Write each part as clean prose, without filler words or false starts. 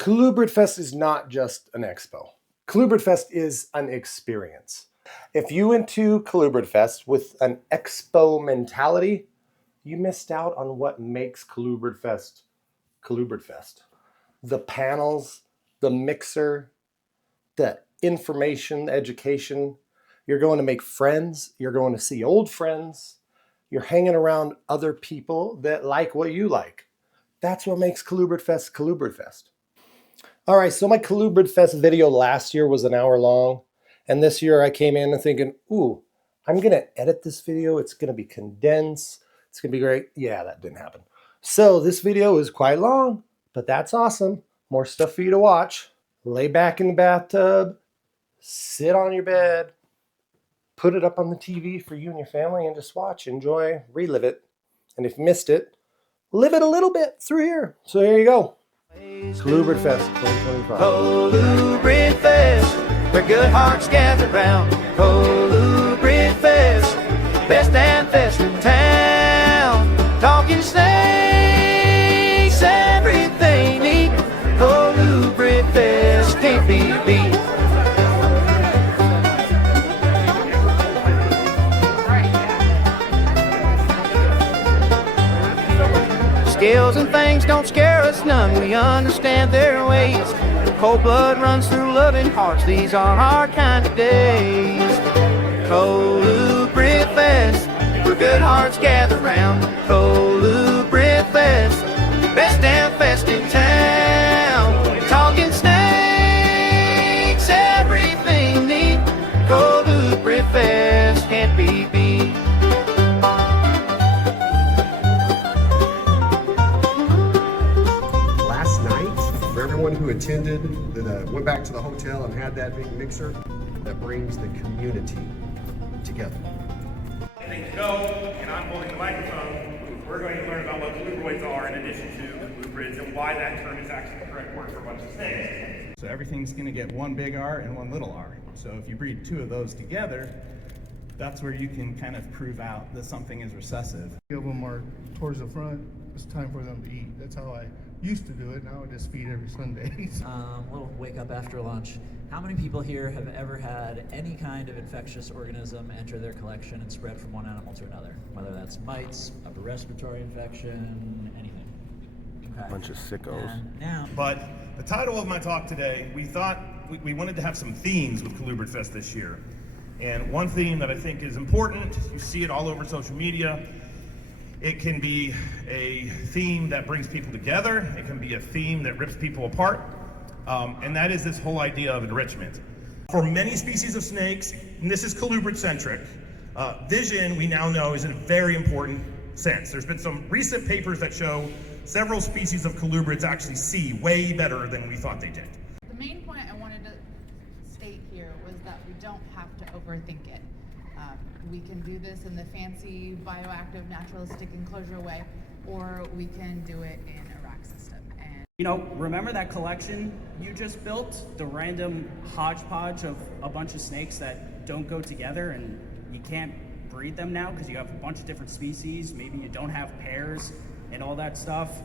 Colubridfest is not just an expo. Colubridfest is an experience. If you went to Colubridfest with an expo mentality, you missed out on what makes Colubridfest Colubridfest. The panels, the mixer, the information, the education. You're going to make friends. You're going to see old friends. You're hanging around other people that like what you like. That's what makes Colubridfest Colubridfest. All right, so my Colubridfest video last year was an hour long. And this year I came in and thinking, ooh, I'm going to edit this video. It's going to be condensed. It's going to be great. Yeah, that didn't happen. So this video is quite long, but that's awesome. More stuff for you to watch. Lay back in the bathtub, sit on your bed, put it up on the TV for you and your family and just watch, enjoy, relive it. And if you missed it, live it a little bit through here. So there you go. Colubridfest 2025. Colubridfest, where good hearts gather round. Colubridfest, best and best in town. Talking snakes, everything neat. Colubridfest can't be beat. Scales and things don't scare us none, we understand their ways. Cold blood runs through loving hearts, these are our kind of days. Colubridfest, where good hearts gather round. Colubridfest, best and best in town. Talking snakes, everything neat. Colubridfest can't be beat. Who attended, that went back to the hotel and had that big mixer that brings the community together. Things go, and I'm holding the microphone. We're going to learn about what colubrids are in addition to colubrids and why that term is actually the correct word for a bunch of snakes. So everything's going to get one big R and one little r. So if you breed two of those together, that's where you can kind of prove out that something is recessive. Few of them are towards the front. It's time for them to eat. That's how I used to do it. Now I just feed every Sunday. Little wake up after lunch. How many people here have ever had any kind of infectious organism enter their collection and spread from one animal to another? Whether that's mites, upper respiratory infection, anything. Okay. Bunch of sickos. And now, But the title of my talk today, we thought we wanted to have some themes with Colubridfest this year. And one theme that I think is important, you see it all over social media. It can be a theme that brings people together. It can be a theme that rips people apart. And that is this whole idea of enrichment. For many species of snakes, and this is colubrid-centric, vision, we now know, is a very important sense. There's been some recent papers that show several species of colubrids actually see way better than we thought they did. The main point I wanted to state here was that we don't have to overthink it. We can do this in the fancy, bioactive, naturalistic enclosure way, or we can do it in a rack system. And you know, remember that collection you just built? The random hodgepodge of a bunch of snakes that don't go together and you can't breed them now because you have a bunch of different species, maybe you don't have pairs and all that stuff.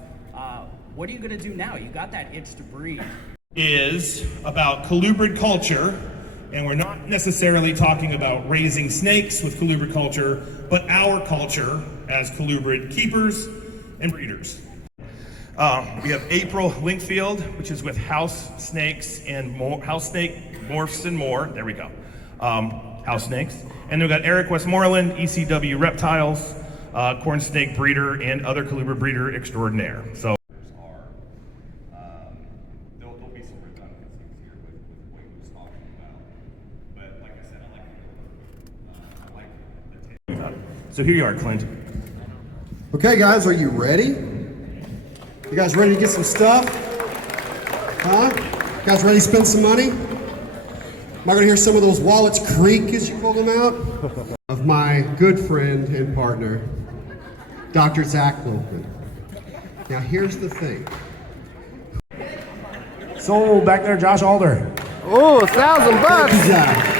What are you gonna do now? You got that itch to breed. Is about colubrid culture. And we're not necessarily talking about raising snakes with colubrid culture, but our culture as colubrid keepers and breeders. We have April Linkfield, which is with house snakes and house snake morphs and more. There we go. House snakes. And then we've got Eric Westmoreland, ECW Reptiles, corn snake breeder and other colubrid breeder extraordinaire. So. So here you are, Clint. Okay, guys, are you ready? You guys ready to get some stuff? Huh? You guys ready to spend some money? Am I gonna hear some of those wallets creak as you pull them out? Of my good friend and partner, Dr. Zerkle. Now here's the thing. Sold back there, Josh Alder. Oh, $1,000 bucks. Thank you, Zach.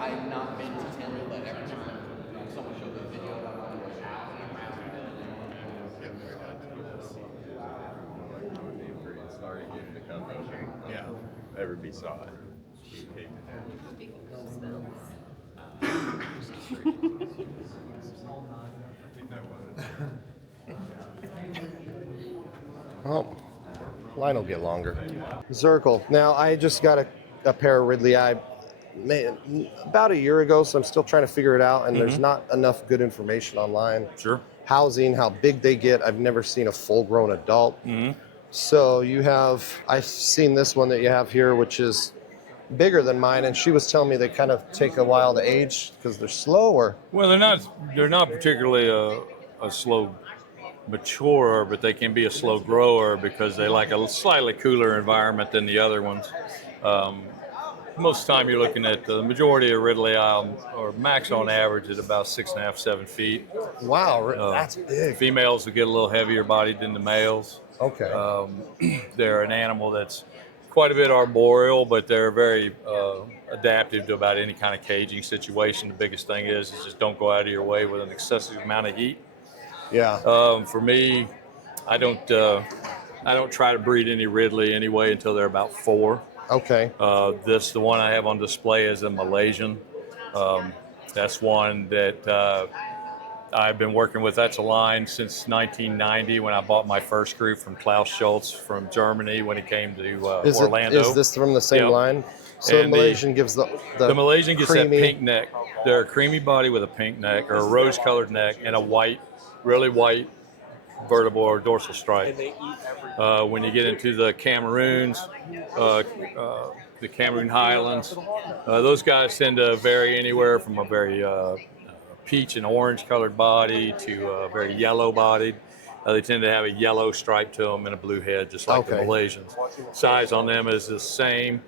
I've not been to Taylor, but every time someone showed the video, ever be saw it. Oh, line will get longer. Zerkle. Now, I just got a pair of Ridley about a year ago, so I'm still trying to figure it out, and there's not enough good information online. Sure. Housing, how big they get. I've never seen a full-grown adult. So I've seen this one that you have here, which is bigger than mine, and she was telling me they kind of take a while to age because they're slower. Well, they're not particularly a slow maturer, but they can be a slow grower because they like a slightly cooler environment than the other ones. Most of the time you're looking at the majority of Ridley or max on average at about 6.5, 7 feet. Wow, that's big. Females will get a little heavier bodied than the males. Okay. They're an animal that's quite a bit arboreal, but they're very adaptive to about any kind of caging situation. The biggest thing is just don't go out of your way with an excessive amount of heat. Yeah. For me, I don't try to breed any Ridley anyway until they're about 4. Okay. The one I have on display is a Malaysian. That's one that I've been working with. That's a line since 1990 when I bought my first group from Klaus Schultz from Germany when he came to Orlando. Is this from the same line? So And the Malaysian gives the Malaysian gets creamy... that pink neck. They're a creamy body with a pink neck or a rose-colored neck and a white, really white vertebral or dorsal stripe. When you get into the Cameroons, the Cameroon Highlands, those guys tend to vary anywhere from a very peach and orange colored body to very yellow bodied. They tend to have a yellow stripe to them and a blue head, just like the Malaysians. Size on them is the same.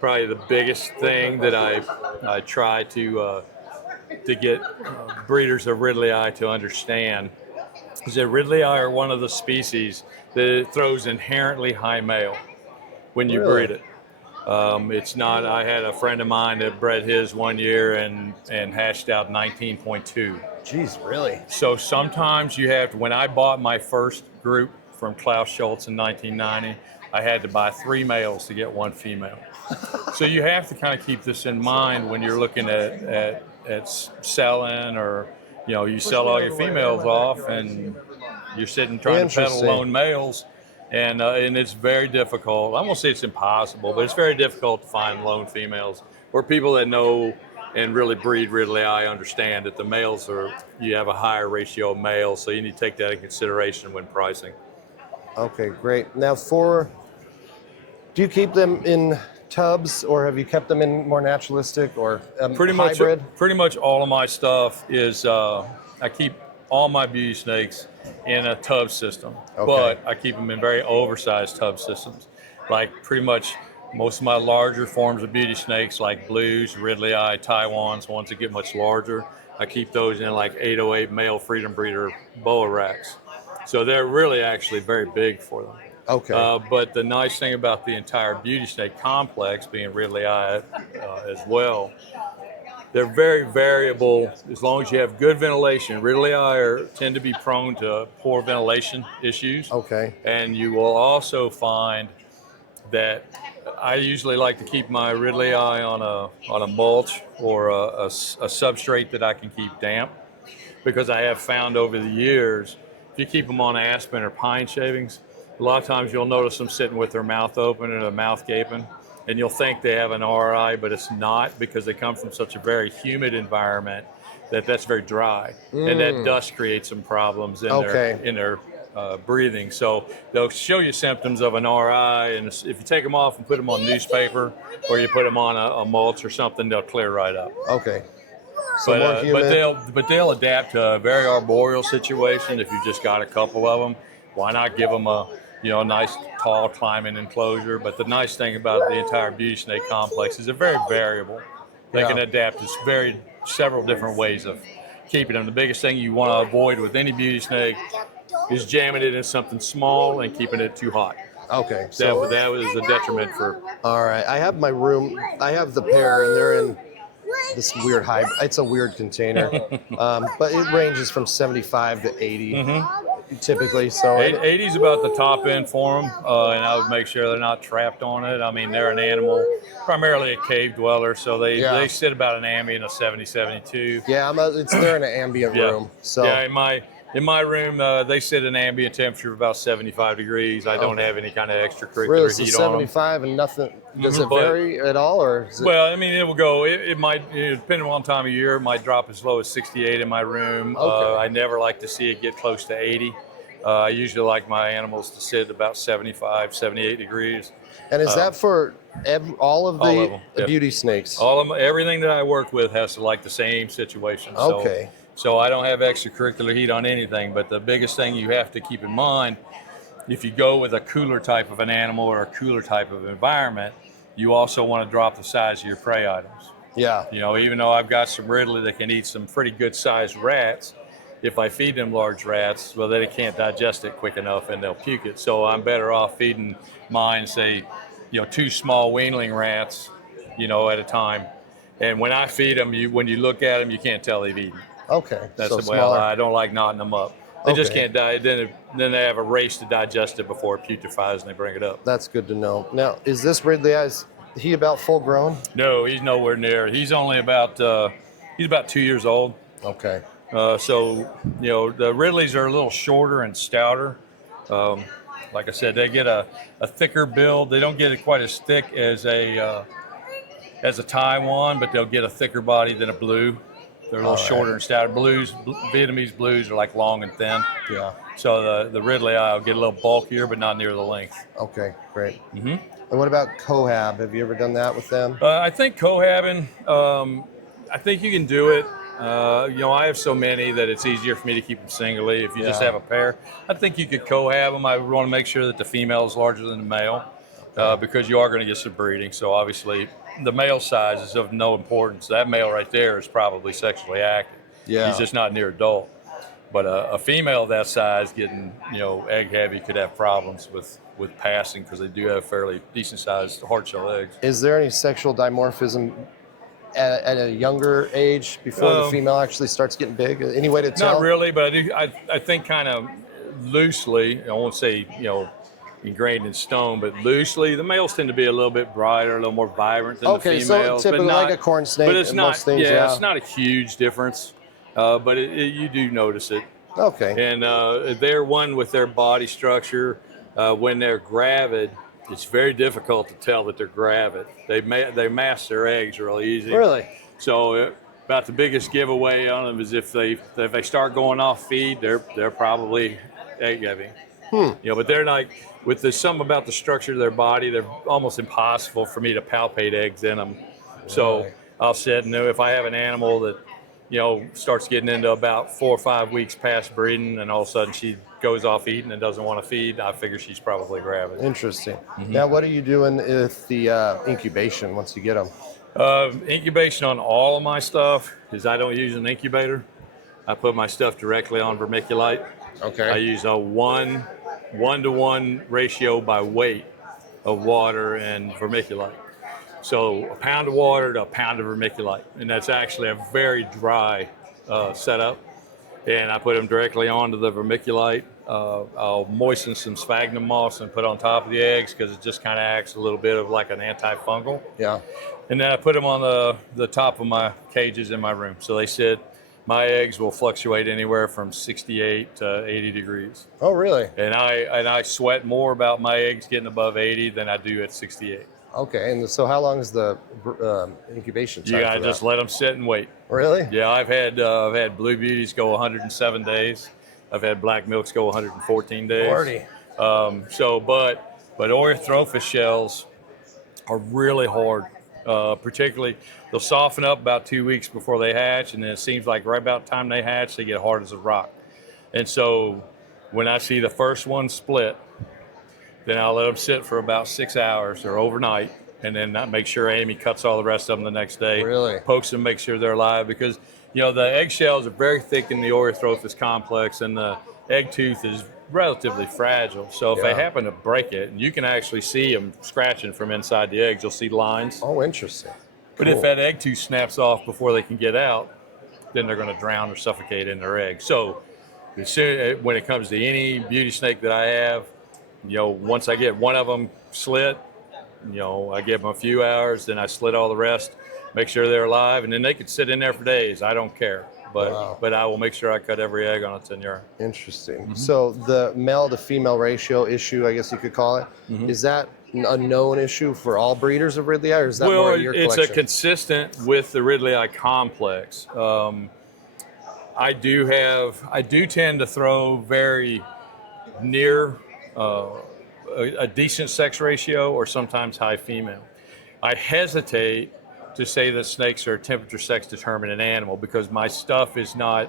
Probably the biggest thing that I try to get breeders of Ridleyi to understand is that Ridleyi are one of the species that throws inherently high male when you breed it. It's not. I had a friend of mine that bred his one year and hashed out 19.2. Jeez, really? So sometimes you have to, when I bought my first group from Klaus Schultz in 1990, I had to buy 3 males to get 1 female. So you have to kind of keep this in mind when you're looking at selling, or you sell all your females off and you're sitting trying to peddle lone males. And it's very difficult. I won't say it's impossible, but it's very difficult to find lone females. Where people that know and really breed Ridleyi understand that the males you have a higher ratio of males, so you need to take that into consideration when pricing. Okay, great. Now do you keep them in tubs, or have you kept them in more naturalistic or hybrid? Pretty much all of my stuff is, I keep all my beauty snakes in a tub system, but I keep them in very oversized tub systems. Like pretty much most of my larger forms of beauty snakes, like blues, Ridleyi, Taiwans, ones that get much larger, I keep those in like 808 male freedom breeder boa racks. So they're really actually very big for them. Okay. But the nice thing about the entire beauty snake complex, being Ridleyi as well, they're very variable as long as you have good ventilation. Ridleyi tend to be prone to poor ventilation issues. Okay. And you will also find that I usually like to keep my Ridleyi on a mulch or a substrate that I can keep damp, because I have found over the years, if you keep them on aspen or pine shavings, a lot of times you'll notice them sitting with their mouth open and their mouth gaping, and you'll think they have an RI, but it's not, because they come from such a very humid environment that's very dry, and that dust creates some problems in their breathing. So they'll show you symptoms of an RI, and if you take them off and put them on newspaper, or you put them on a mulch or something, they'll clear right up. Okay. So more humid. But they'll adapt to a very arboreal situation. If you've just got a couple of them, why not give them a nice tall climbing enclosure? But the nice thing about the entire beauty snake complex is they're very variable. They can adapt to several different ways of keeping them. The biggest thing you want to avoid with any beauty snake is jamming it in something small and keeping it too hot. Okay. So that was a detriment for. All right. I have I have the pair, and they're in this weird hybrid. It's a weird container, but it ranges from 75 to 80. typically. So 80 is about the top end for them, and I would make sure they're not trapped on it. I mean, they're an animal, primarily a cave dweller, so they sit about an ambient of 70, 72. Yeah, they're in an ambient room. So yeah, in my room, they sit in ambient temperature of about 75 degrees. I don't have any kind of extracurricular really, so heat on them. 75 and nothing. Does it vary at all, or? Well, I mean, it will go. It might, depending on time of year, it might drop as low as 68 in my room. I never like to see it get close to 80. I usually like my animals to sit about 75, 78 degrees. And is that for all of the beauty snakes? All of them, everything that I work with has to like the same situation. Okay. So I don't have extracurricular heat on anything, but the biggest thing you have to keep in mind, if you go with a cooler type of an animal or a cooler type of environment, you also want to drop the size of your prey items. Yeah. Even though I've got some Ridley that can eat some pretty good sized rats, if I feed them large rats, well, they can't digest it quick enough and they'll puke it. So I'm better off feeding mine, say, 2 small weanling rats, at a time. And when I feed them, when you look at them, you can't tell they've eaten. Okay. That's the way I don't like knotting them up. They just can't die. Then they have a race to digest it before it putrefies and they bring it up. That's good to know. Now, is this Ridley? Is he about full grown? No, he's nowhere near. He's only about 2 years old. Okay. So the Ridleys are a little shorter and stouter. Like I said, they get a thicker build. They don't get it quite as thick as a Taiwan, but they'll get a thicker body than a blue. They're a little shorter and stouter. Vietnamese blues are like long and thin. Yeah. So the Ridleyi will get a little bulkier, but not near the length. Okay, great. Mm-hmm. And what about cohab? Have you ever done that with them? I think cohabbing, I think you can do it. I have so many that it's easier for me to keep them singly. If you just have a pair, I think you could cohab them. I would want to make sure that the female is larger than the male because you are going to get some breeding. So obviously the male size is of no importance. That male right there is probably sexually active. Yeah. He's just not near adult. But a female that size getting, egg heavy could have problems with passing because they do have fairly decent sized hard shell eggs. Is there any sexual dimorphism at a younger age before the female actually starts getting big? Any way to tell? Not really, but I think kind of loosely, I won't say, ingrained in stone, but loosely, the males tend to be a little bit brighter, a little more vibrant than the females. So typically like a corn snake. But it's not, most things, it's not a huge difference, but you do notice it. Okay. And they're one with their body structure. When they're gravid, it's very difficult to tell that they're gravid. They mask their eggs real easy. Really? So about the biggest giveaway on them is if they start going off feed, they're probably egg heavy. But they're not. With something about the structure of their body, they're almost impossible for me to palpate eggs in them. So I'll sit and if I have an animal that starts getting into about 4 or 5 weeks past breeding, and all of a sudden she goes off eating and doesn't want to feed, I figure she's probably gravid. Interesting. Now, what are you doing with the incubation once you get them? Incubation on all of my stuff is I don't use an incubator. I put my stuff directly on vermiculite. Okay. I use a 1-to-1 ratio by weight of water and vermiculite. So a pound of water to a pound of vermiculite, and that's actually a very dry setup. And I put them directly onto the vermiculite. I'll moisten some sphagnum moss and put on top of the eggs because it just kind of acts a little bit of like an antifungal. Yeah. And then I put them on the top of my cages in my room. So they sit. My eggs will fluctuate anywhere from 68 to 80 degrees. Oh, really? And I sweat more about my eggs getting above 80 than I do at 68. Okay, and so how long is the incubation time? You gotta just let them sit and wait. Really? Yeah, I've had blue beauties go 107 days. I've had black milks go 114 days. Lordy. But Orthrophis shells are really hard. Particularly, they'll soften up about 2 weeks before they hatch, and then it seems like right about the time they hatch, they get hard as a rock. And so when I see the first one split, then I'll let them sit for about 6 hours or overnight, and then make sure Amy cuts all the rest of them the next day. Really? Pokes them, make sure they're alive, because the eggshells are very thick in the Orthrophis complex, and the egg tooth is relatively fragile. So if they happen to break it, and you can actually see them scratching from inside the eggs, you'll see lines. Oh, interesting. But if that egg tooth snaps off before they can get out, then they're going to drown or suffocate in their egg. So When it comes to any beauty snake that I have, once I get one of them slit, I give them a few hours, then I slit all the rest, make sure they're alive, and then they could sit in there for days. I don't care. But I will make sure I cut every egg on a tenure. Interesting. So the male to female ratio issue, I guess you could call it, is that a known issue for all breeders of Ridleyi, or is that more in your collection? It's a consistent with the Ridleyi complex. I do tend to throw very near a decent sex ratio, or sometimes high female. I hesitate to say that snakes are a temperature sex determinant animal because my stuff is not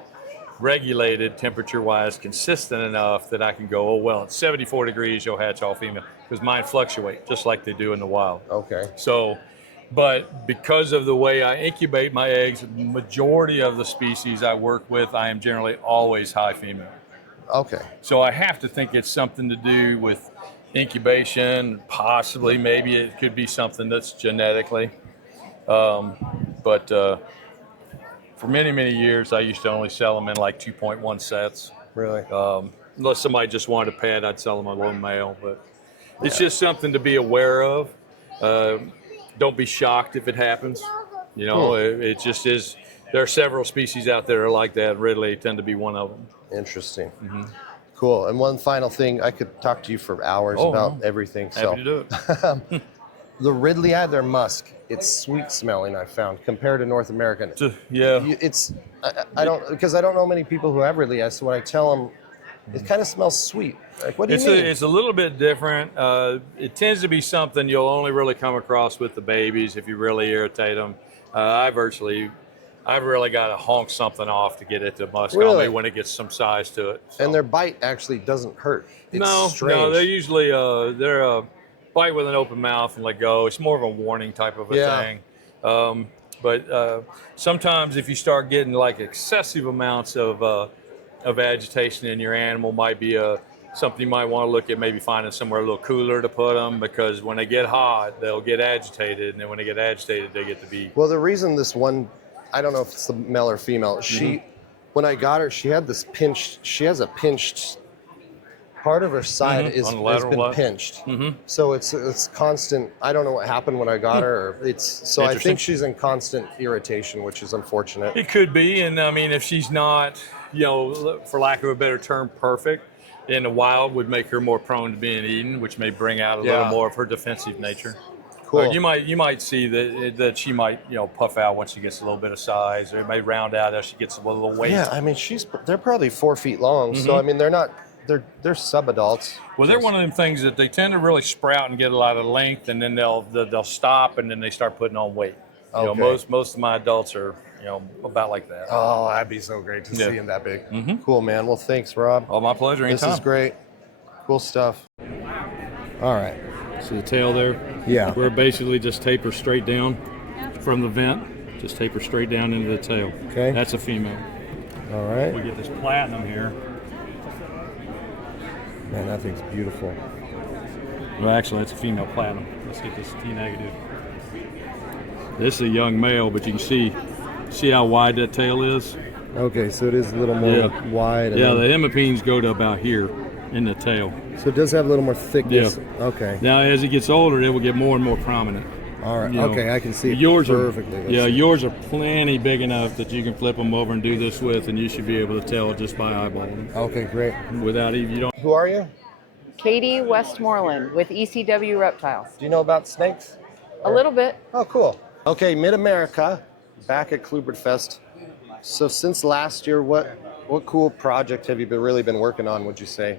regulated temperature wise consistent enough that I can go, oh well, at 74 degrees you'll hatch all female, because mine fluctuate just like they do in the wild. Okay. So, but because of the way I incubate my eggs, the majority of the species I work with, I am generally always high female. Okay. So I have to think it's something to do with incubation, possibly, maybe it could be something that's genetically. But for many, many years, I used to only sell them in like 2.1 sets. Really? Unless somebody just wanted a pet, I'd sell them a little male. But it's just something to be aware of. Don't be shocked if it happens. It just is. There are several species out there like that. Ridley tend to be one of them. Interesting. Cool. And one final thing, I could talk to you for hours about everything. Happy to do it. The Ridleyi, their musk, it's sweet smelling, I found, compared to North American. I don't know many people who have Ridleyi, so when I tell them, it kind of smells sweet. Like, what do you mean? It's a little bit different. It tends to be something you'll only really come across with the babies if you really irritate them. I've really got to honk something off to get it to musk on me when it gets some size to it. So. And their bite actually doesn't hurt. It's strange. No, they're usually they're bite with an open mouth and let go. It's more of a warning type of a thing. But sometimes if you start getting like excessive amounts of agitation in your animal, might be something you might want to look at, maybe finding somewhere a little cooler to put them, because when they get hot, they'll get agitated, and then when they get agitated, they get to be. Well, the reason this one, I don't know if it's the male or female. When I got her, she has a pinched. Part of her side has been pinched. So it's constant. I don't know what happened when I got her. I think she's in constant irritation, which is unfortunate. It could be, and I mean, if she's not, for lack of a better term, perfect, in the wild would make her more prone to being eaten, which may bring out a little more of her defensive nature. Cool. Or you might see that she might puff out once she gets a little bit of size, or it may round out as she gets a little weight. Yeah, I mean they're probably 4 feet long, so I mean they're not. They're sub-adults. Well, they're one of them things that they tend to really sprout and get a lot of length, and then they'll stop, and then they start putting on weight. Most of my adults are about like that. Oh, that'd be so great to see them that big. Cool, man. Well, thanks, Rob. Oh, my pleasure. Anytime. This is great. Cool stuff. All right. See the tail there? Yeah. Where it basically just tapers straight down from the vent. Just taper straight down into the tail. Okay. That's a female. All right. We get this platinum here. Man, that thing's beautiful. Well, actually, that's a female platinum. Let's get this T negative. This is a young male, but you can see how wide that tail is. Okay, so it is a little more wide. Yeah, the hemipines go to about here in the tail. So it does have a little more thickness. Yeah. Okay. Now, as it gets older, it will get more and more prominent. All right. Okay, I can see yours perfectly. Yours are plenty big enough that you can flip them over and do this with, and you should be able to tell just by eyeballing them. Okay, great. Without even, you don't. Who are you? Katie Westmoreland with ECW Reptiles. Do you know about snakes? A little bit. Oh, cool. Okay, Mid-America, back at Colubridfest. So since last year, what cool project have you really been working on, would you say?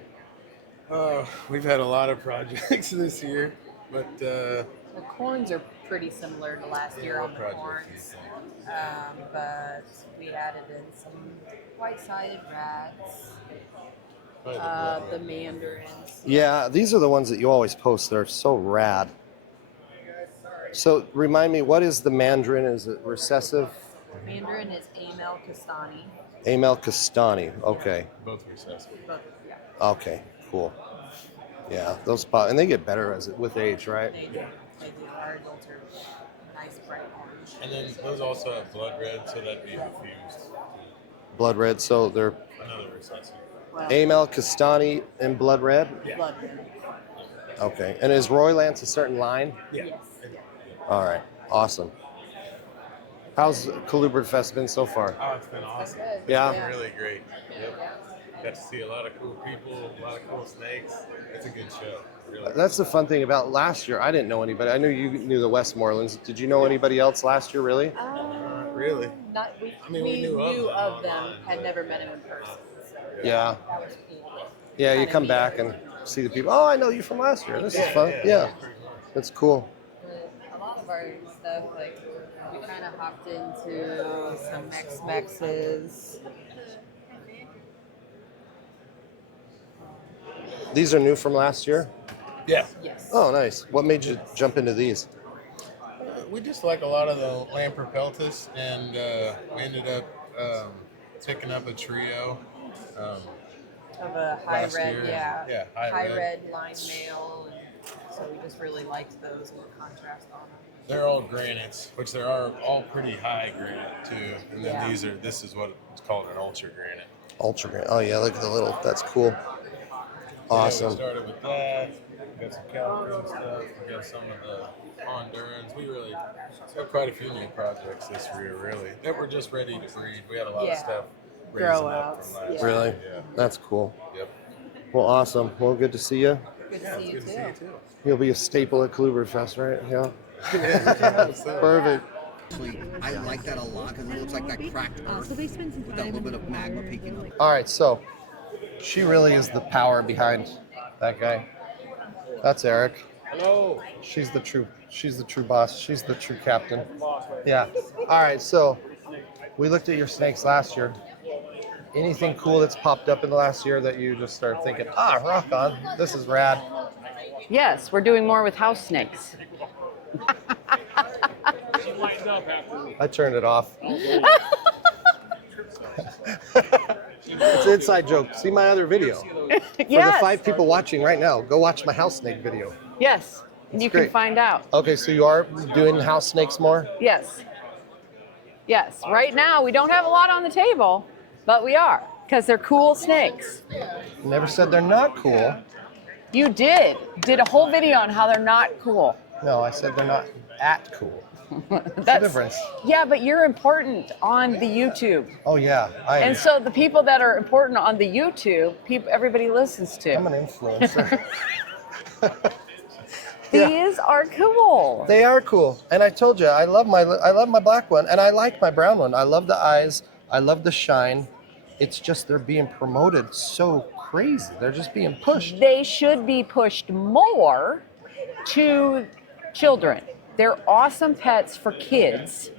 We've had a lot of projects this year, but the corns are pretty similar to last year on the corns, but we added in some white-sided rats, the mandarins. Yeah, these are the ones that you always post. They're so rad. So remind me, what is the mandarin? Is it recessive? Mandarin is Amel Castani. Amel Castani. Okay. both recessive. Both, yeah. Okay. Cool. Yeah, those and they get better with age, right? They do. Our adults are nice bright orange. And then those also have blood red, so that'd be infused. Blood red, so they're another recessive. Amel, Castani, and Blood Red? Blood red. Okay. And is Roy Lance a certain line? Yeah. Yes. All right. Awesome. How's Colubridfest been so far? Oh, it's been awesome. It's Yeah? been really great. Yep. Got to see a lot of cool people, a lot of cool snakes. It's a good show. Really. That's the fun thing about last year. I didn't know anybody. I knew you knew the Westmorelands. Did you know anybody else last year, really? Really? Not we. I mean, we we knew of them online, had never met him in person. So Yeah. that was cool. Yeah, you Kinda come neat. back and see the people. Oh, I know you from last year. This is fun. Yeah. That's cool. But a lot of our stuff, like we kind of hopped into some X-Mexes. These are new from last year? Yeah. Yes. Oh, nice. What made you jump into these? We just like a lot of the Lamprepeltis, and we ended up picking up a trio. Of a high last red, year. yeah. Yeah, high red line male, and so we just really liked those and the contrast on them. They're all granites, which they are all pretty high granite too. And then Yeah. this is what it's called an ultra granite. Ultra Grand. Oh, yeah. Look at the little. That's cool. Awesome. Yeah, we started with that. We got some Calico stuff. We got some of the Hondurans. We really got quite a few new projects this year, really, that were just ready to breed. We had a lot of stuff raising up from last year. Really? Yeah. That's cool. Yep. Well, awesome. Well, good to see you. Good to see you too. You'll be a staple at Colubridfest, right? Yeah. Yeah. Perfect. Actually, I like that a lot because it looks like that cracked earth with that little bit of magma peeking up. All right, so she really is the power behind that guy. That's Eric. Hello. She's the true boss. She's the true captain. Yeah. All right, so we looked at your snakes last year. Anything cool that's popped up in the last year that you just started thinking, rock on, this is rad? Yes, we're doing more with house snakes. I turned it off. It's an inside joke. See my other video. For the 5 people watching right now, go watch my house snake video. Yes, you can great. find out. Okay, so you are doing house snakes more? Yes. Yes, right now we don't have a lot on the table, but we are, because they're cool snakes. Never said they're not cool. You did a whole video on how they're not cool. No, I said they're not at cool. What's the That's difference? Yeah, but you're important on the YouTube. Oh yeah, And so the people that are important on the YouTube, everybody listens to. I'm an influencer. These are cool. They are cool, and I told you I love my black one, and I like my brown one. I love the eyes. I love the shine. It's just they're being promoted so crazy. They're just being pushed. They should be pushed more to children. They're awesome pets for kids.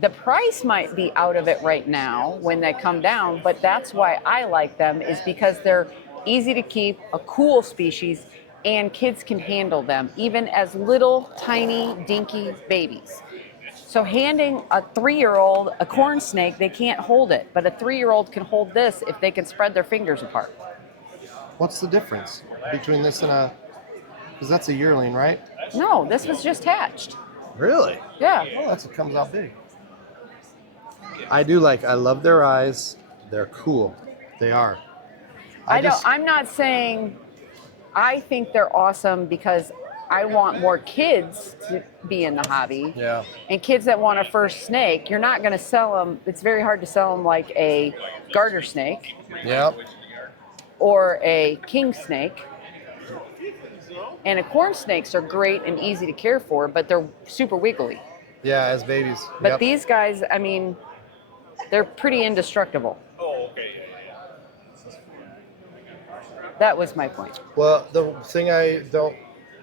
The price might be out of it right now when they come down, but that's why I like them, is because they're easy to keep, a cool species, and kids can handle them, even as little, tiny, dinky babies. So handing a 3-year-old a corn snake, they can't hold it, but a 3-year-old can hold this if they can spread their fingers apart. What's the difference between this and because that's a yearling, right? No, this was just hatched. Really? Yeah. Oh, it comes out big. I love their eyes. They're cool. They are. I'm not saying I think they're awesome because I want more kids to be in the hobby. Yeah. And kids that want a first snake, you're not going to sell them. It's very hard to sell them like a garter snake. Yep. Or a king snake. And corn snakes are great and easy to care for, but they're super wiggly. Yeah, as babies. But these guys, I mean, they're pretty indestructible. Oh, okay. That was my point. Well, the thing I don't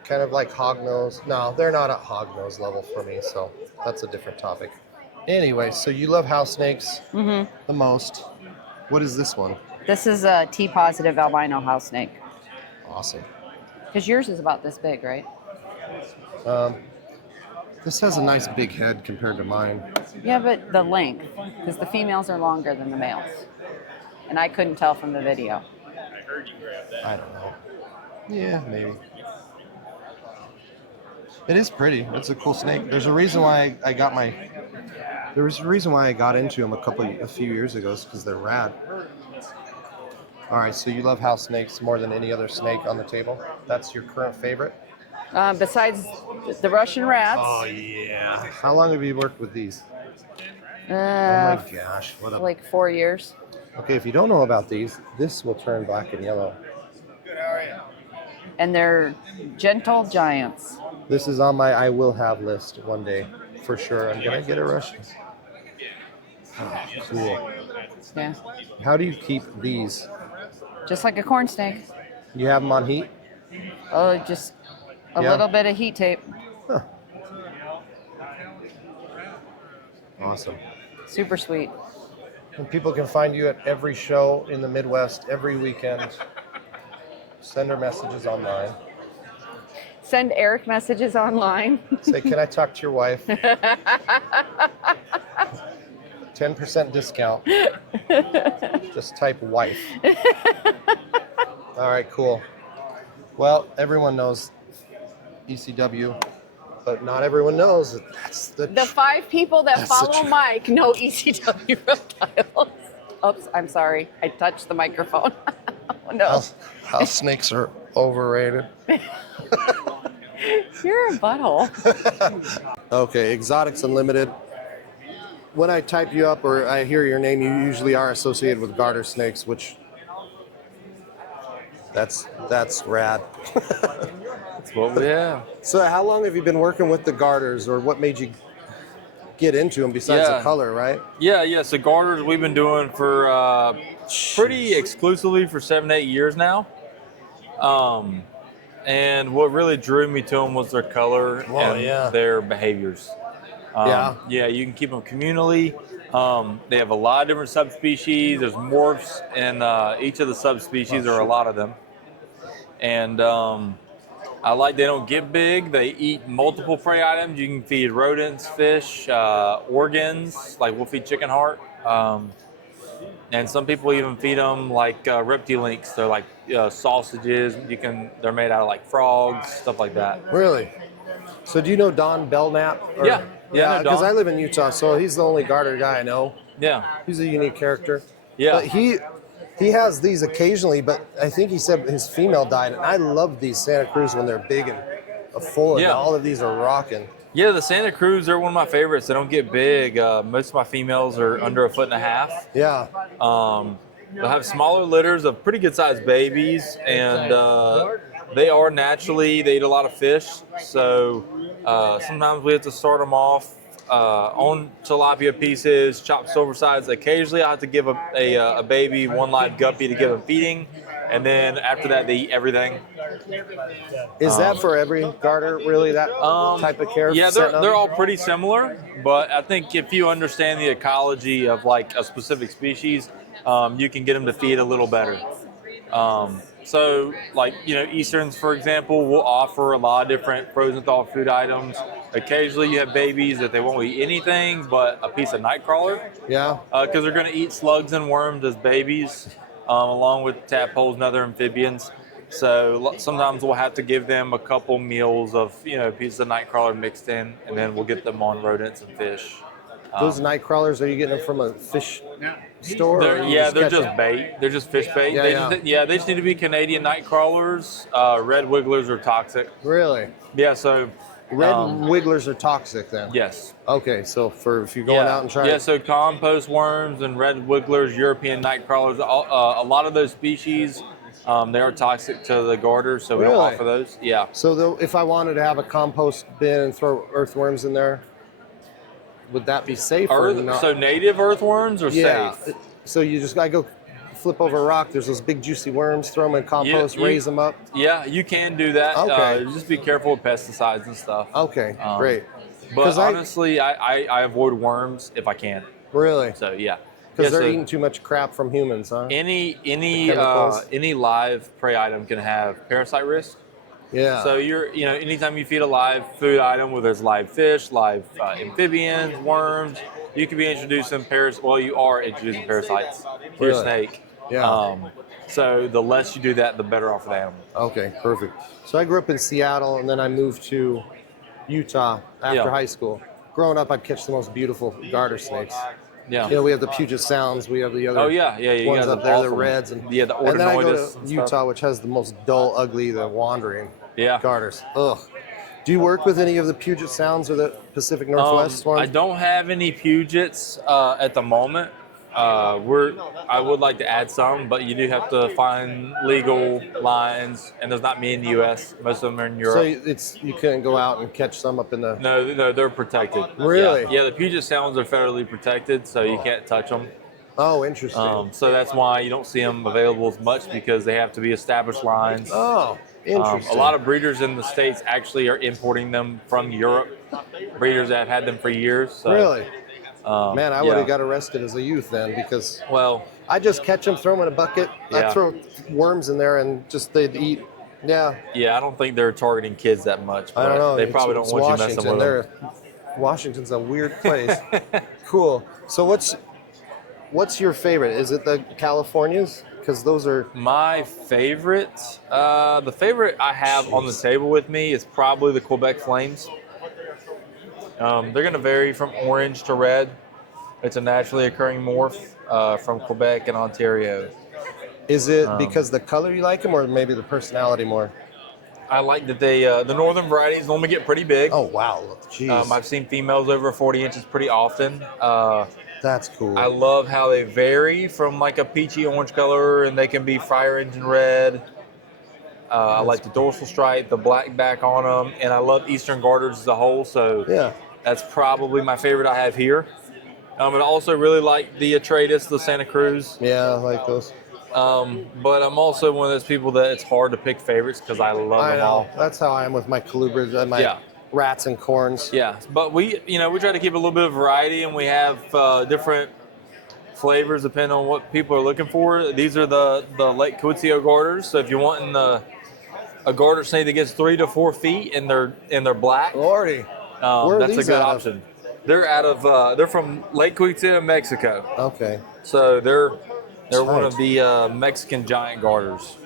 kind of like hognose. No, they're not at hognose level for me, so that's a different topic. Anyway, so you love house snakes the most. What is this one? This is a T-positive albino house snake. Awesome. Because yours is about this big, right? This has a nice big head compared to mine. Yeah, but the length, because the females are longer than the males. And I couldn't tell from the video. I don't know. Yeah, maybe. It is pretty. It's a cool snake. There's a reason why I got into them a few years ago, is because they're rad. All right, so you love house snakes more than any other snake on the table? That's your current favorite? Besides the Russian rats. Oh, yeah. How long have you worked with these? Oh Uh, my gosh, what a... like 4 years. Okay, if you don't know about these, this will turn black and yellow. And they're gentle giants. This is on my I will have list one day, for sure. I'm gonna get a Russian. Oh, cool. Yeah. How do you keep these? Just like a corn snake. You have them on heat? Oh, just a little bit of heat tape. Huh. Awesome. Super sweet. And people can find you at every show in the Midwest every weekend. Send her messages online. Send Eric messages online. Say, can I talk to your wife? 10% discount. Just type wife. All right, cool. Well, everyone knows ECW, but not everyone knows that that's the... The 5 people that That's follow the Mike know ECW reptiles. Oops, I'm sorry. I touched the microphone. Oh, no. House snakes are overrated. You're a butthole. Okay, Exotics Unlimited. When I type you up or I hear your name, you usually are associated with garter snakes, which that's rad. That's what we have. So how long have you been working with the garters, or what made you get into them besides the color, right? Yeah. So garters we've been doing for pretty exclusively for 7-8 years now. And what really drew me to them was their color and their behaviors. Yeah, you can keep them communally. They have a lot of different subspecies. There's morphs in each of the subspecies. There are a lot of them. And I like they don't get big. They eat multiple prey items. You can feed rodents, fish, organs, like we'll feed chicken heart. And some people even feed them like reptile links. They're like sausages. They're made out of like frogs, stuff like that. Really? So do you know Don Belknap? Yeah, because I live in Utah, so he's the only garter guy I know. Yeah. He's a unique character. Yeah. But he has these occasionally, but I think he said his female died, and I love these Santa Cruz when they're big and full, and all of these are rocking. Yeah, the Santa Cruz, they're one of my favorites. They don't get big. Most of my females are under 1.5 feet. Yeah. They'll have smaller litters of pretty good sized babies, and they eat a lot of fish. So sometimes we have to start them off on tilapia pieces, chopped silver sides. Occasionally I have to give a baby one live guppy to give them feeding. And then after that, they eat everything. Is that for every garter, really, that type of care? Yeah, they're all pretty similar. But I think if you understand the ecology of like a specific species, you can get them to feed a little better. So like, Easterns, for example, will offer a lot of different frozen thawed food items. Occasionally you have babies that they won't eat anything but a piece of nightcrawler. Yeah. Because they're going to eat slugs and worms as babies. Along with tadpoles and other amphibians. So sometimes we'll have to give them a couple meals of, pieces of nightcrawler mixed in, and then we'll get them on rodents and fish. Those night crawlers, are you getting them from a fish store? They're just bait. They're just fish bait. They just need to be Canadian night crawlers. Red wigglers are toxic. Really? Yeah, so... Red wigglers are toxic then? Yes. Okay, so if you're going out and trying... Yeah, so compost worms and red wigglers, European night crawlers, a lot of those species, they are toxic to the garter, so we don't offer those. Yeah. So if I wanted to have a compost bin and throw earthworms in there, would that be safe or not? So native earthworms are safe? So I go flip over a rock, there's those big juicy worms, throw them in compost, raise them up? Yeah, you can do that. Okay. Just be careful with pesticides and stuff. Okay, great. But honestly, I avoid worms if I can. Really? So yeah. Because they're eating too much crap from humans, huh? Any live prey item can have parasite risk. Yeah. So anytime you feed a live food item, whether it's live fish, live amphibians, worms, you could be introducing you are introducing parasites to your snake. Yeah. So the less you do that, the better off for the animal. Okay, perfect. So I grew up in Seattle, and then I moved to Utah after high school. Growing up, I'd catch the most beautiful garter snakes. Yeah. You know, we have the Puget Sounds. We have the other. Oh yeah. You ones guys up have there, the awesome- reds, and yeah, the and then I go Ordinoidus to and Utah, stuff. which has the most dull, ugly, the wandering. Yeah. Garters. Ugh. Do you work with any of the Puget Sounds or the Pacific Northwest ones? I don't have any Pugets at the moment. I would like to add some, but you do have to find legal lines, and there's not many in the U.S. Most of them are in So Europe. you couldn't go out and catch some up in the. No, they're protected. Really? Yeah, the Puget Sounds are federally protected, so you can't touch them. Oh, interesting. So that's why you don't see them available as much, because they have to be established lines. Oh, interesting. A lot of breeders in the States actually are importing them from Europe. Breeders that have had them for years. So, Really? Man, I would have yeah. got arrested as a youth then, because Well, I just catch them, throw them in a bucket. Yeah. I throw worms in there and just they'd eat. Yeah. Yeah, I don't think they're targeting kids that much. I don't know. They probably don't It's want you messing with them. Washington's a weird place. Cool. So what's your favorite? Is it the Californias? Because those are My favorite, the favorite I have on the table with me is probably the Quebec Flames. They're going to vary from orange to red. It's a naturally occurring morph from Quebec and Ontario. Is it because the color you like them, or maybe the personality more? I like that they, the northern varieties normally get pretty big. Oh wow, jeez. I've seen females over 40 inches pretty often. That's cool. I love how they vary from like a peachy orange color, and they can be fire engine red. I like the dorsal stripe, the black back on them, and I love Eastern Garters as a whole. So yeah, that's probably my favorite I have here. And I also really like the Atreides, the Santa Cruz. Yeah, I like those. But I'm also one of those people that it's hard to pick favorites because I love them all. That's how I am with my colubrids and my rats and corns. Yeah, but we try to keep a little bit of variety, and we have different flavors depending on what people are looking for. These are the Lake Coetzee garters. So if you're wanting a garter snake that gets 3 to 4 feet and they're black, Lordy, that's a good option. They're from Lake Coetzee, Mexico. Okay. So they're one of the Mexican giant garters.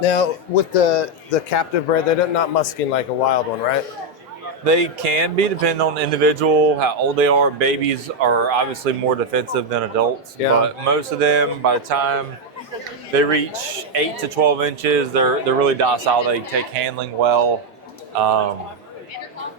Now with the captive bred, they're not musking like a wild one, right? They can be, depending on the individual, how old they are. Babies are obviously more defensive than adults, but most of them, by the time they reach 8 to 12 inches, they're really docile. They take handling well.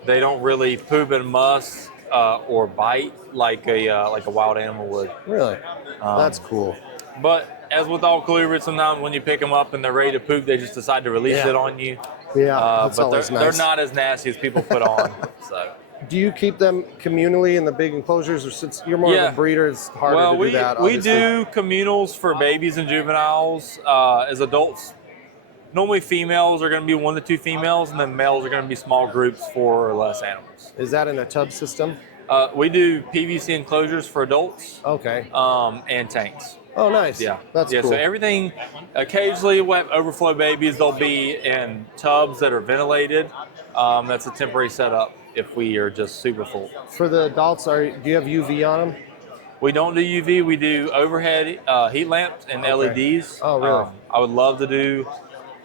They don't really poop and muss or bite like a wild animal would. Really? That's cool. But as with all colubrids, sometimes when you pick them up and they're ready to poop, they just decide to release it on you. Yeah, that's but always they're nice. not as nasty as people put on. So. Do you keep them communally in the big enclosures, or since you're more of a breeder, it's harder to do that? We obviously. do communals for babies and juveniles. As adults, normally females are going to be 1 to 2 females, and then males are going to be small groups, 4 or less animals. Is that in a tub system? We do PVC enclosures for adults. Okay. And tanks. Oh, nice. Yeah. That's cool. So everything, occasionally wet overflow babies, they'll be in tubs that are ventilated. That's a temporary setup if we are just super full. For the adults, do you have UV on them? We don't do UV. We do overhead heat lamps and LEDs. Oh, really? I would love to do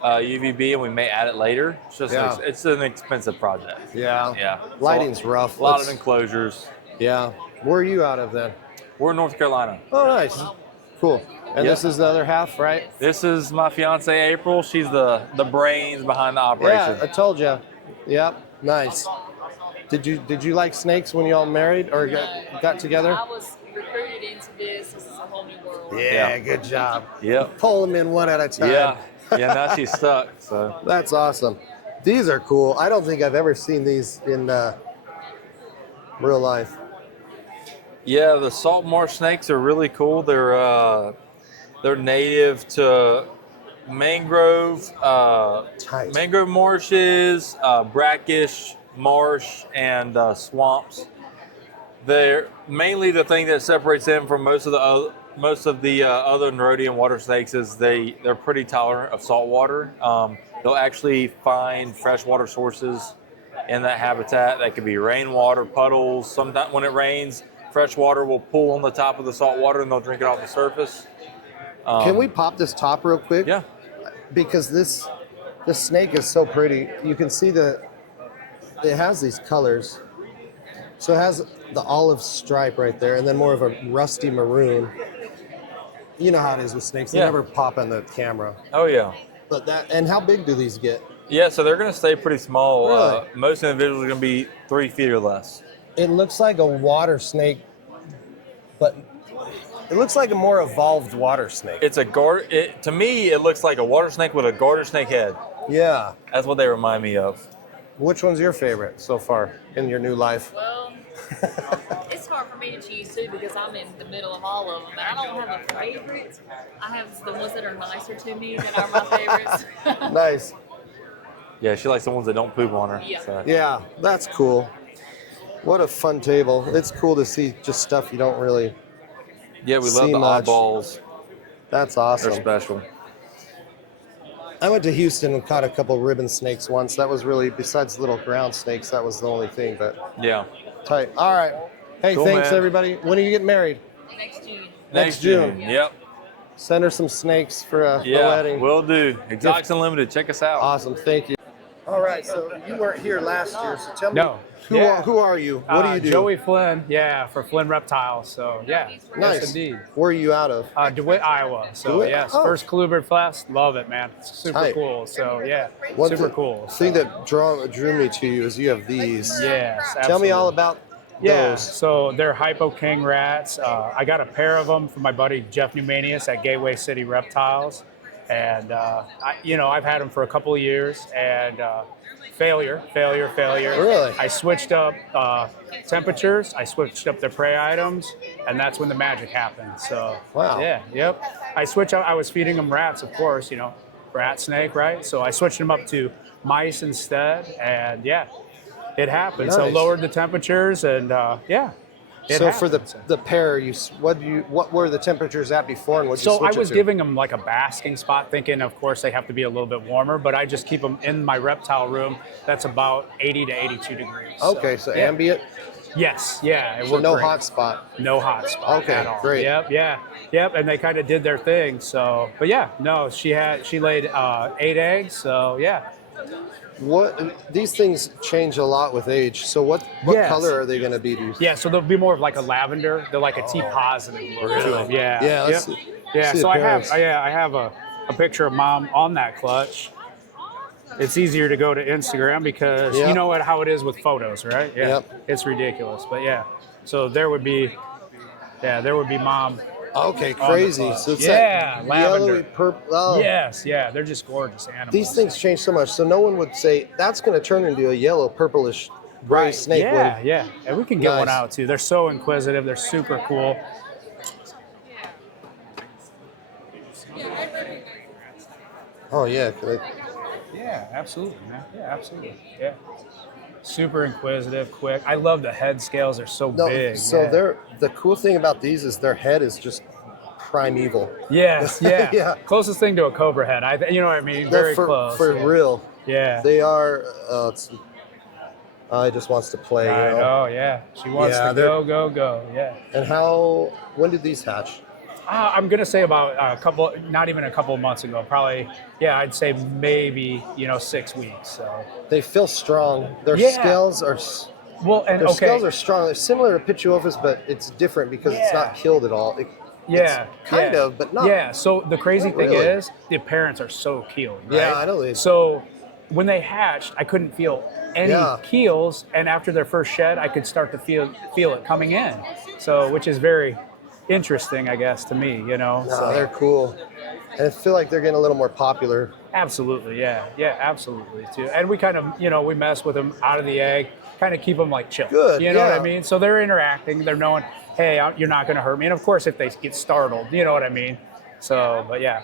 UVB, and we may add it later. It's just it's an expensive project. Yeah. Yeah. Lighting's rough. A lot of enclosures. Yeah. Where are you out of then? We're in North Carolina. Oh, nice. Cool. And this is the other half, right? This is my fiance April. She's the brains behind the operation. Yeah, I told you. Yep. Nice. Did you like snakes when you all married or got together? I was recruited into this. This is a whole new world. Yeah, good job. Yep. Pull them in one at a time. Yeah. Yeah, now she's stuck. So that's awesome. These are cool. I don't think I've ever seen these in real life. Yeah, the salt marsh snakes are really cool. They're native to mangrove marshes, brackish marsh, and swamps. They're mainly the thing that separates them from most of the other Nerodian water snakes is they're pretty tolerant of salt water. They'll actually find freshwater sources in that habitat. That could be rainwater, puddles. Sometimes when it rains, fresh water will pool on the top of the salt water and they'll drink it off the surface. Can we pop this top real quick? Yeah. Because this snake is so pretty. You can see it has these colors. So it has the olive stripe right there, and then more of a rusty maroon. You know how it is with snakes; they never pop on the camera. Oh yeah. But that, and how big do these get? Yeah, so they're going to stay pretty small. Really? Most individuals are going to be 3 feet or less. It looks like a water snake, but it looks like a more evolved water snake. It's a to me, it looks like a water snake with a garter snake head. Yeah. That's what they remind me of. Which one's your favorite so far in your new life? Well, it's hard for me to choose too because I'm in the middle of all of them. And I don't have a favorite. I have the ones that are nicer to me that are my favorites. Nice. Yeah, she likes the ones that don't poop on her. Yeah. So. Yeah, that's cool. What a fun table. It's cool to see just stuff you don't really Yeah, we love see the much. oddballs. That's awesome. They're special. I went to Houston and caught a couple ribbon snakes once. That was really, besides little ground snakes, that was the only thing. But yeah. Tight. All right. Hey, Cool, thanks man. everybody. When are you getting married? Next June. Next June. Yep. Send her some snakes for a Yeah, wedding. will do. Exotics Unlimited. Check us out. Awesome. Thank you. All right. So you weren't here last year. So tell me, No. who are you? What do you do? Joey Flynn, for Flynn Reptiles. So, Nice. yes, indeed. Where are you out of? DeWitt, Iowa. So, DeWitt? yes, Oh. first Colubridfest. Love it, man. It's super Tight. cool. So, One super cool. thing that drew me to you is you have these. Yes, Tell me all absolutely. about Yeah, those. so they're Hypo King rats. I got a pair of them from my buddy Jeff Numanius at Gateway City Reptiles. And, I've had them for a couple of years. And failure. Really? I switched up temperatures. I switched up their prey items. And that's when the magic happened. So, Wow. Yeah, yep. I was feeding them rats, of course, rat snake, right? So I switched them up to mice instead. And, it happened. So Nice. lowered the temperatures and So for the pair, what were the temperatures at before, and what you So switch I was it to? giving them like a basking spot, thinking, of course, they have to be a little bit warmer, but I just keep them in my reptile room. That's about 80 to 82 degrees. Okay, so yeah. ambient. Yes, it So worked no great. hot spot. No hot spot Okay, at all. great. Yep, and they kind of did their thing. So, but she laid 8 eggs. So What these things change a lot with age. So what Yes. color are they going to be? Do you Yeah, so they'll be more of like a lavender. They're like a T positive look to them. Yeah. Yeah, let's Yep. see- Yeah. see So the I have a picture of Mom on that clutch. It's easier to go to Instagram because Yep. you know how it is with photos, right? Yeah. Yep. It's ridiculous, but so there would be Mom. Okay, on the crazy. clutch. So it's yeah, like lavender. yellowy purple. Oh. Yes, they're just gorgeous animals. These things change so much. So no one would say that's going to turn into a yellow, purplish, gray snake. Yeah, and we can get one Nice. out too. They're so inquisitive. They're super cool. Oh yeah. Yeah, absolutely, man. Yeah, absolutely. Yeah. Super inquisitive, quick. I love the head scales. They're so big. So yeah. the cool thing about these is their head is just primeval. Yes, yeah. Yeah. Closest thing to a cobra head. You know what I mean? They're Very for, close. For yeah. real. Yeah. They are. He just wants to play. I know, yeah. She wants to go. Yeah. And when did these hatch? I'm gonna say about not even a couple of months ago. Probably, I'd say maybe 6 weeks. So They feel strong. Their Yeah. scales are. well, and Their okay. scales are strong. They're similar to Pituophis, but it's different because it's not killed at all. Yeah, kind of, but not. Yeah. So the crazy not thing really. is, the parents are so keeled. Right? Yeah, I know they. So when they hatched, I couldn't feel any keels, and after their first shed, I could start to feel it coming in. So, which is very interesting, I guess, to me. No, So, they're cool, and I feel like they're getting a little more popular. absolutely, yeah, absolutely too. And we kind of, we mess with them out of the egg, kind of keep them like chill. Good, You know what I yeah. mean? So they're interacting. They're knowing, hey, you're not going to hurt me. And of course, if they get startled, you know what I mean? So, but yeah.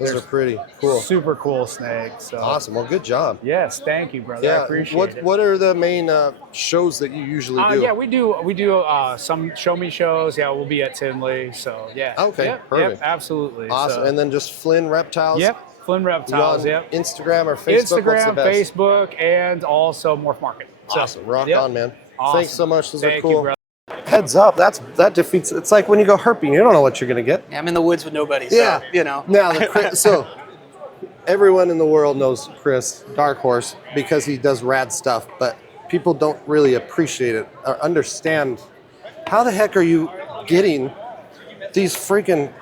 Those are pretty cool. Super cool snakes. So. Awesome. Well, good job. Yes, thank you, brother. Yeah. I appreciate it. What are the main shows that you usually do? Yeah, we do some show me shows. Yeah, we'll be at Tinley. So yeah. Okay, Yep, perfect. absolutely. Awesome. So, And then just Flynn Reptiles. Yep, Flynn Reptiles. You on Yep. Instagram or Facebook? What's the Instagram, best? Facebook, and also Morph Market. So, Awesome. Rock yep. on, man. Awesome. Thanks so much. Those are Thank cool. you, brother. Heads up. That defeats. It's like when you go herping. You don't know what you're gonna get. I'm in the woods with nobody, so, Yeah. Now, so everyone in the world knows Chris, Dark Horse, because he does rad stuff. But people don't really appreciate it or understand. How the heck are you getting these freaking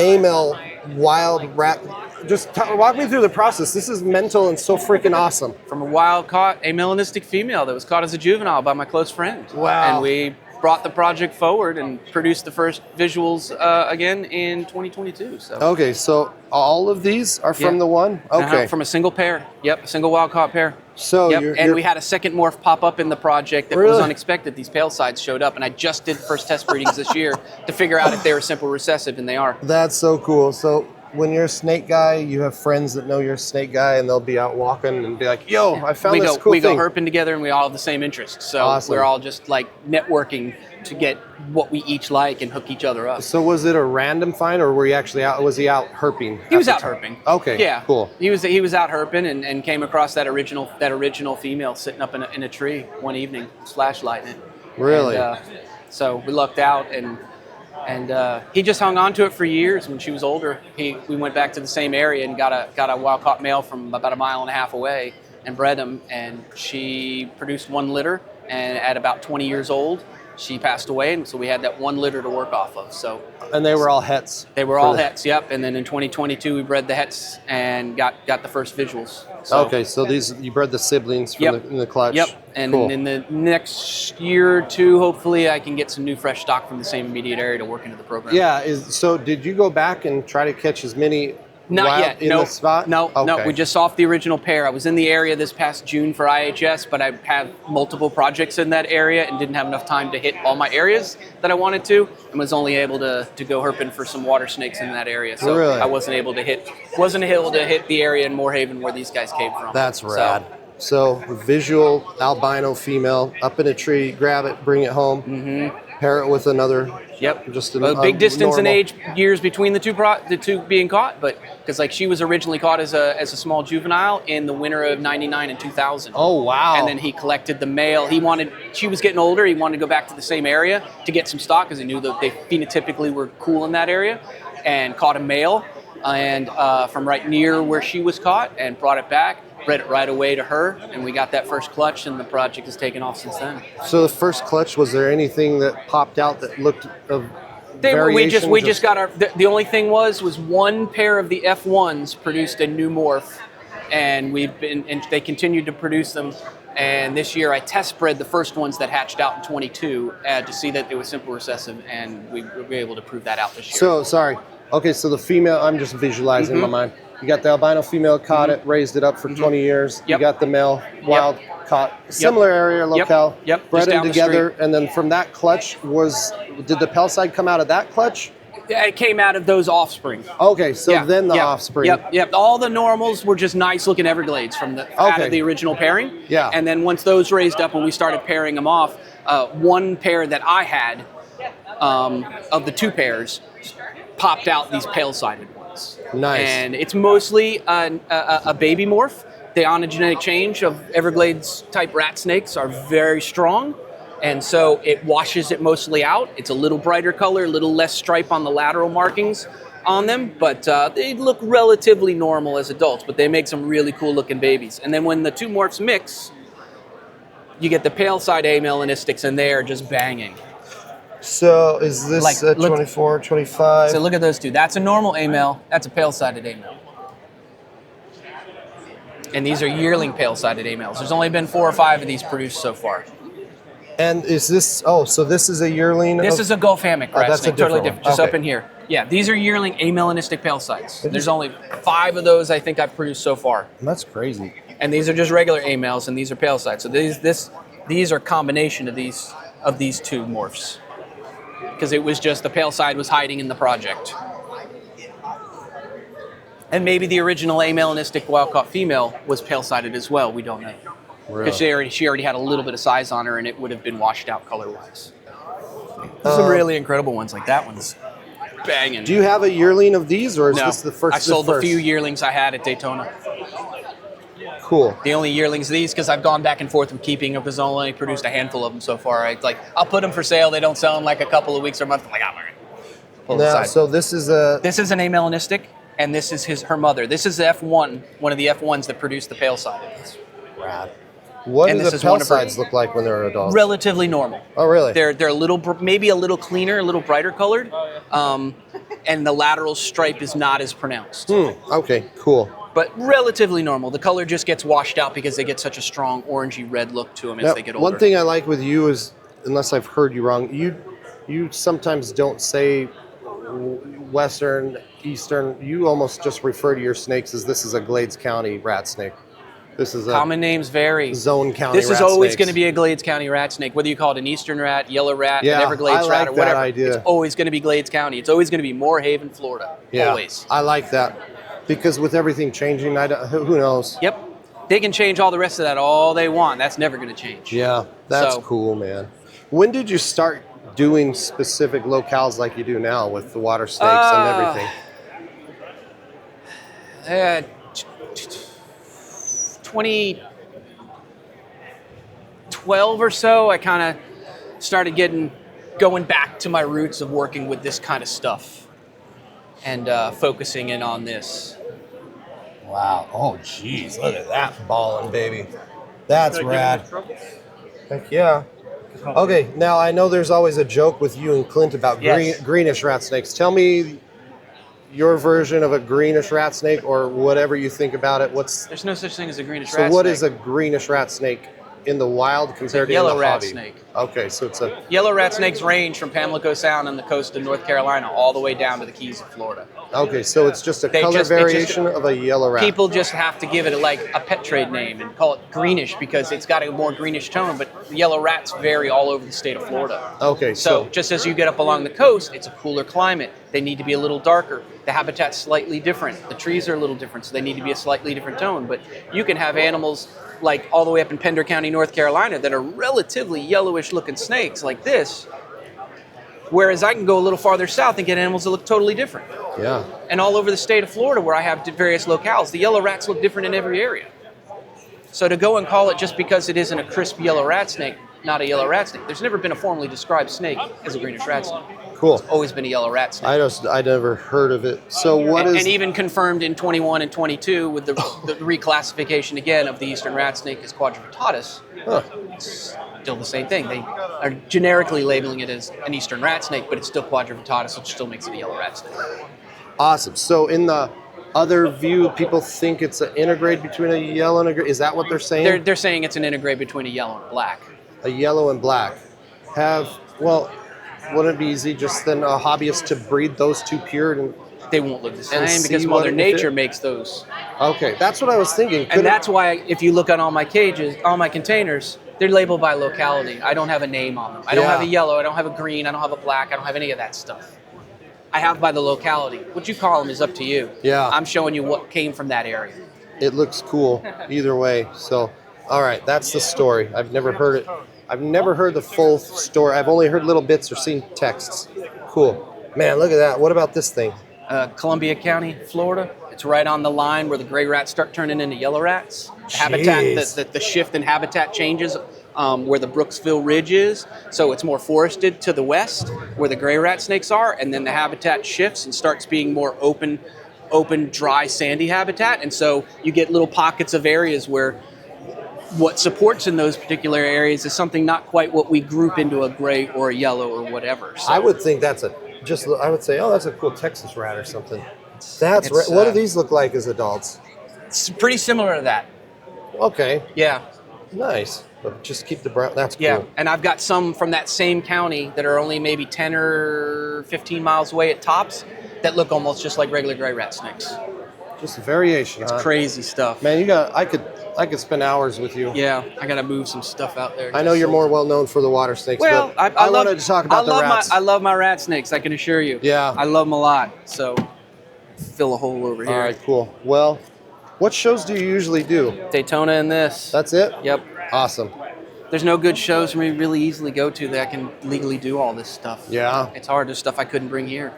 amel wild rat? Just walk me through the process. This is mental and so freaking awesome. From a wild caught amelanistic female that was caught as a juvenile by my close friend. Wow. And we brought the project forward and produced the first visuals again in 2022. So. Okay, so all of these are from the one? Okay. From a single pair. Yep, a single wild caught pair. So and we had a second morph pop up in the project that was unexpected. These pale sides showed up, and I just did first test breedings this year to figure out if they were simple recessive, and they are. That's so cool. So when you're a snake guy, you have friends that know you're a snake guy, and they'll be out walking and be like, yo, I found this cool thing. We go herping together, and we all have the same interests. So awesome. We're all just like networking to get what we each like and hook each other up. So was it a random find, or were you actually out? Was he out herping? He was out herping. Okay, yeah, cool. He was out herping and came across that original female sitting up in a tree one evening, flashlighting it. Really? And, so we lucked out, and he just hung on to it for years. When she was older, we went back to the same area and got a wild caught male from about 1.5 miles away and bred him. And she produced 1 litter, and at about 20 years old, she passed away, and so we had that 1 litter to work off of. So. And they were all hets. They were all hets, yep. And then in 2022, we bred the hets and got the first visuals. So, okay, so these you bred the siblings from in the clutch. Yep. And cool. in the next year or two, hopefully, I can get some new fresh stock from the same immediate area to work into the program. Yeah. So did you go back and try to catch as many? Not yet. In the spot? No. Okay. We just saw off the original pair. I was in the area this past June for IHS, but I have multiple projects in that area and didn't have enough time to hit all my areas that I wanted to, and was only able to go herping for some water snakes in that area. So really? I wasn't able to hit the area in Moorhaven where these guys came from. That's rad. So visual albino female up in a tree, grab it, bring it home, pair it with another. Yep. Just a big distance in age years between the two being caught, but because like she was originally caught as a small juvenile in the winter of '99 and 2000. Oh wow! And then he collected the male. She was getting older. He wanted to go back to the same area to get some stock because he knew that they phenotypically were cool in that area, and caught a male and from right near where she was caught and brought it back. Bred it right away to her, and we got that first clutch, and the project has taken off since then. So the first clutch, was there anything that popped out that looked of we just got our. The only thing was 1 pair of the F1s produced a new morph, and they continued to produce them. And this year, I test bred the first ones that hatched out in 22 to see that it was simple recessive, and we were able to prove that out this year. So sorry. Okay, so the female, I'm just visualizing in my mind. You got the albino female, caught it, raised it up for 20 years. Yep. You got the male, wild, caught, similar area, locale, bred them together, and then from that clutch did the pale side come out of that clutch? Yeah, it came out of those offspring. Okay, so then the offspring. Yep. All the normals were just nice looking Everglades from out of the original pairing. Yeah. And then once those raised up and we started pairing them off, 1 pair that I had of the 2 pairs popped out these pale-sided ones. Nice. And it's mostly a baby morph. The ontogenetic change of Everglades type rat snakes are very strong, and so it washes it mostly out. It's a little brighter color, a little less stripe on the lateral markings on them, but they look relatively normal as adults, but they make some really cool looking babies. And then when the 2 morphs mix, you get the pale side amelanistics, and they are just banging. So is this 24, 25? So look at those 2. That's a normal amel. That's a pale-sided amel. And these are yearling pale-sided amels. There's only been 4 or 5 of these produced so far. And is this, so this is a yearling? This is a Gulf hammock rat that's snake, totally different, just up in here. Yeah, these are yearling amelanistic pale sides. There's only 5 of those I think I've produced so far. That's crazy. And these are just regular amels, and these are pale sides. So these are a combination of these 2 morphs. Because it was just the pale side was hiding in the project. And maybe the original amelanistic wild-caught female was pale-sided as well. We don't know. Because she already had a little bit of size on her, and it would have been washed out color-wise. There's some really incredible ones, like that one's banging. Do you have a yearling of these, or is this the first? I sold the few yearlings I had at Daytona. Cool. The only yearlings of these, because I've gone back and forth with keeping them, because I only produced a handful of them so far. I'll put them for sale. They don't sell in like a couple of weeks or a month. I'm like, all right. Pull Now, so this is a... This is an amelanistic, and this is her mother. This is the F1, one of the F1s that produced the pale side. Rad. What And do this the is one pelt of her- sides look like when they're adults? Relatively normal. Oh, really? They're a little, maybe a little cleaner, a little brighter colored, and the lateral stripe is not as pronounced. Okay, cool. But relatively normal. The color just gets washed out because they get such a strong orangey red look to them as Now, they get older. one thing I like with you is, unless I've heard you wrong, you sometimes don't say Western, Eastern. You almost just refer to your snakes as this is a Glades County rat snake. This is a Common names vary. Zone County This is rat always snakes. going to be a Glades County rat snake, whether you call it an eastern rat, yellow rat, Yeah, an Everglades I like rat, or that whatever. idea. It's always going to be Glades County. It's always going to be Moorhaven, Florida. Yeah, Always. I like that because with everything changing, who knows? Yep. They can change all the rest of that all they want. That's never going to change. Yeah, that's So- cool, man. When did you start doing specific locales like you do now with the water snakes and everything? 2012 or so, I kind of started going back to my roots of working with this kind of stuff and focusing in on this. Wow. Oh, jeez. Look at that balling, baby. That's rad. Heck yeah. Okay, now I know there's always a joke with you and Clint about Yes. greenish rat snakes. Tell me your version of a greenish rat snake or whatever you think about it. There's no such thing as a greenish So rat what snake. is a greenish rat snake in the wild compared to in yellow the rat hobby? snake. Okay, so it's a Yellow rat snakes range from Pamlico Sound on the coast of North Carolina all the way down to the Keys of Florida. okay, so it's just a They color just- it just- variation of a yellow rat. People just have to give it like a pet trade name and call it greenish because it's got a more greenish tone, but the yellow rats vary all over the state of Florida. Okay, So just as you get up along the coast, it's a cooler climate. They need to be a little darker. The habitat's slightly different. The trees are a little different, so they need to be a slightly different tone. But you can have animals like all the way up in Pender County, North Carolina, that are relatively yellowish looking snakes like this, whereas I can go a little farther south and get animals that look totally different. Yeah. And all over the state of Florida where I have various locales, the yellow rats look different in every area. So to go and call it just because it isn't a crisp yellow rat snake, not a yellow rat snake. There's never been a formally described snake as a greenish rat snake. Cool. It's always been a yellow rat snake. I never heard of it. So what is And even confirmed in 21 and 22 with the reclassification again of the eastern rat snake as quadrivittatus. Huh. It's still the same thing. They are generically labeling it as an eastern rat snake, but it's still quadrivittatus, which still makes it a yellow rat snake. Awesome. So in the other view, people think it's an intergrade between a yellow and a green. Is that what they're saying? They're saying it's an intergrade between a yellow and a black. A yellow and black. Wouldn't it be easy just then a hobbyist to breed those two pure? And they won't look the same and because see Mother what- Nature makes those. Okay, that's what I was thinking. And that's why if you look at all my cages, all my containers, they're labeled by locality. I don't have a name on them. I don't have a yellow, I don't have a green, I don't have a black, I don't have any of that stuff. I have by the locality. What you call them is up to you. Yeah. I'm showing you what came from that area. It looks cool either way. So, all right, that's the story. I've never heard it. I've never heard the full story. I've only heard little bits or seen texts. Cool. Man, look at that. What about this thing? Columbia County, Florida. It's right on the line where the gray rats start turning into yellow rats. The habitat, the shift in habitat changes where the Brooksville Ridge is. So it's more forested to the west where the gray rat snakes are. And then the habitat shifts and starts being more open, dry, sandy habitat. And so you get little pockets of areas where what supports in those particular areas is something not quite what we group into a gray or a yellow or whatever. So I would think that's I would say, oh, that's a cool Texas rat or something. What do these look like as adults? It's pretty similar to that. Okay. Yeah. Nice. But just keep the brown. That's cool. Yeah, and I've got some from that same county that are only maybe 10 or 15 miles away at tops that look almost just like regular gray rat snakes. Just a variation. It's crazy stuff. Man, I could spend hours with you. Yeah, I got to move some stuff out there. I know you're more well known for the water snakes, Well, but I wanted to talk about the rats. I love my rat snakes, I can assure you. Yeah. I love them a lot, so fill a hole over here. All right, cool. Well, what shows do you usually do? Daytona and this. That's it? Yep. Awesome. There's no good shows for me to really easily go to that I can legally do all this stuff. Yeah. It's hard. There's stuff I couldn't bring here.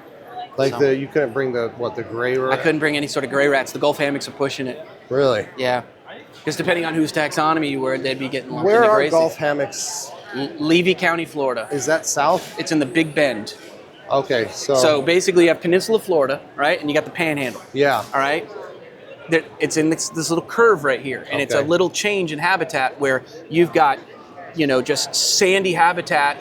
Like you couldn't bring the gray rat? I couldn't bring any sort of gray rats. The Gulf hammocks are pushing it. Really? Yeah. Because depending on whose taxonomy you were, they'd be getting lumped Where into are gray Gulf snakes. hammocks? Levy County, Florida. Is that south? It's in the Big Bend. Okay, So basically you have Peninsula Florida, right? And you got the Panhandle. Yeah. All right? it's in this little curve right here, and it's a little change in habitat where you've got, just sandy habitat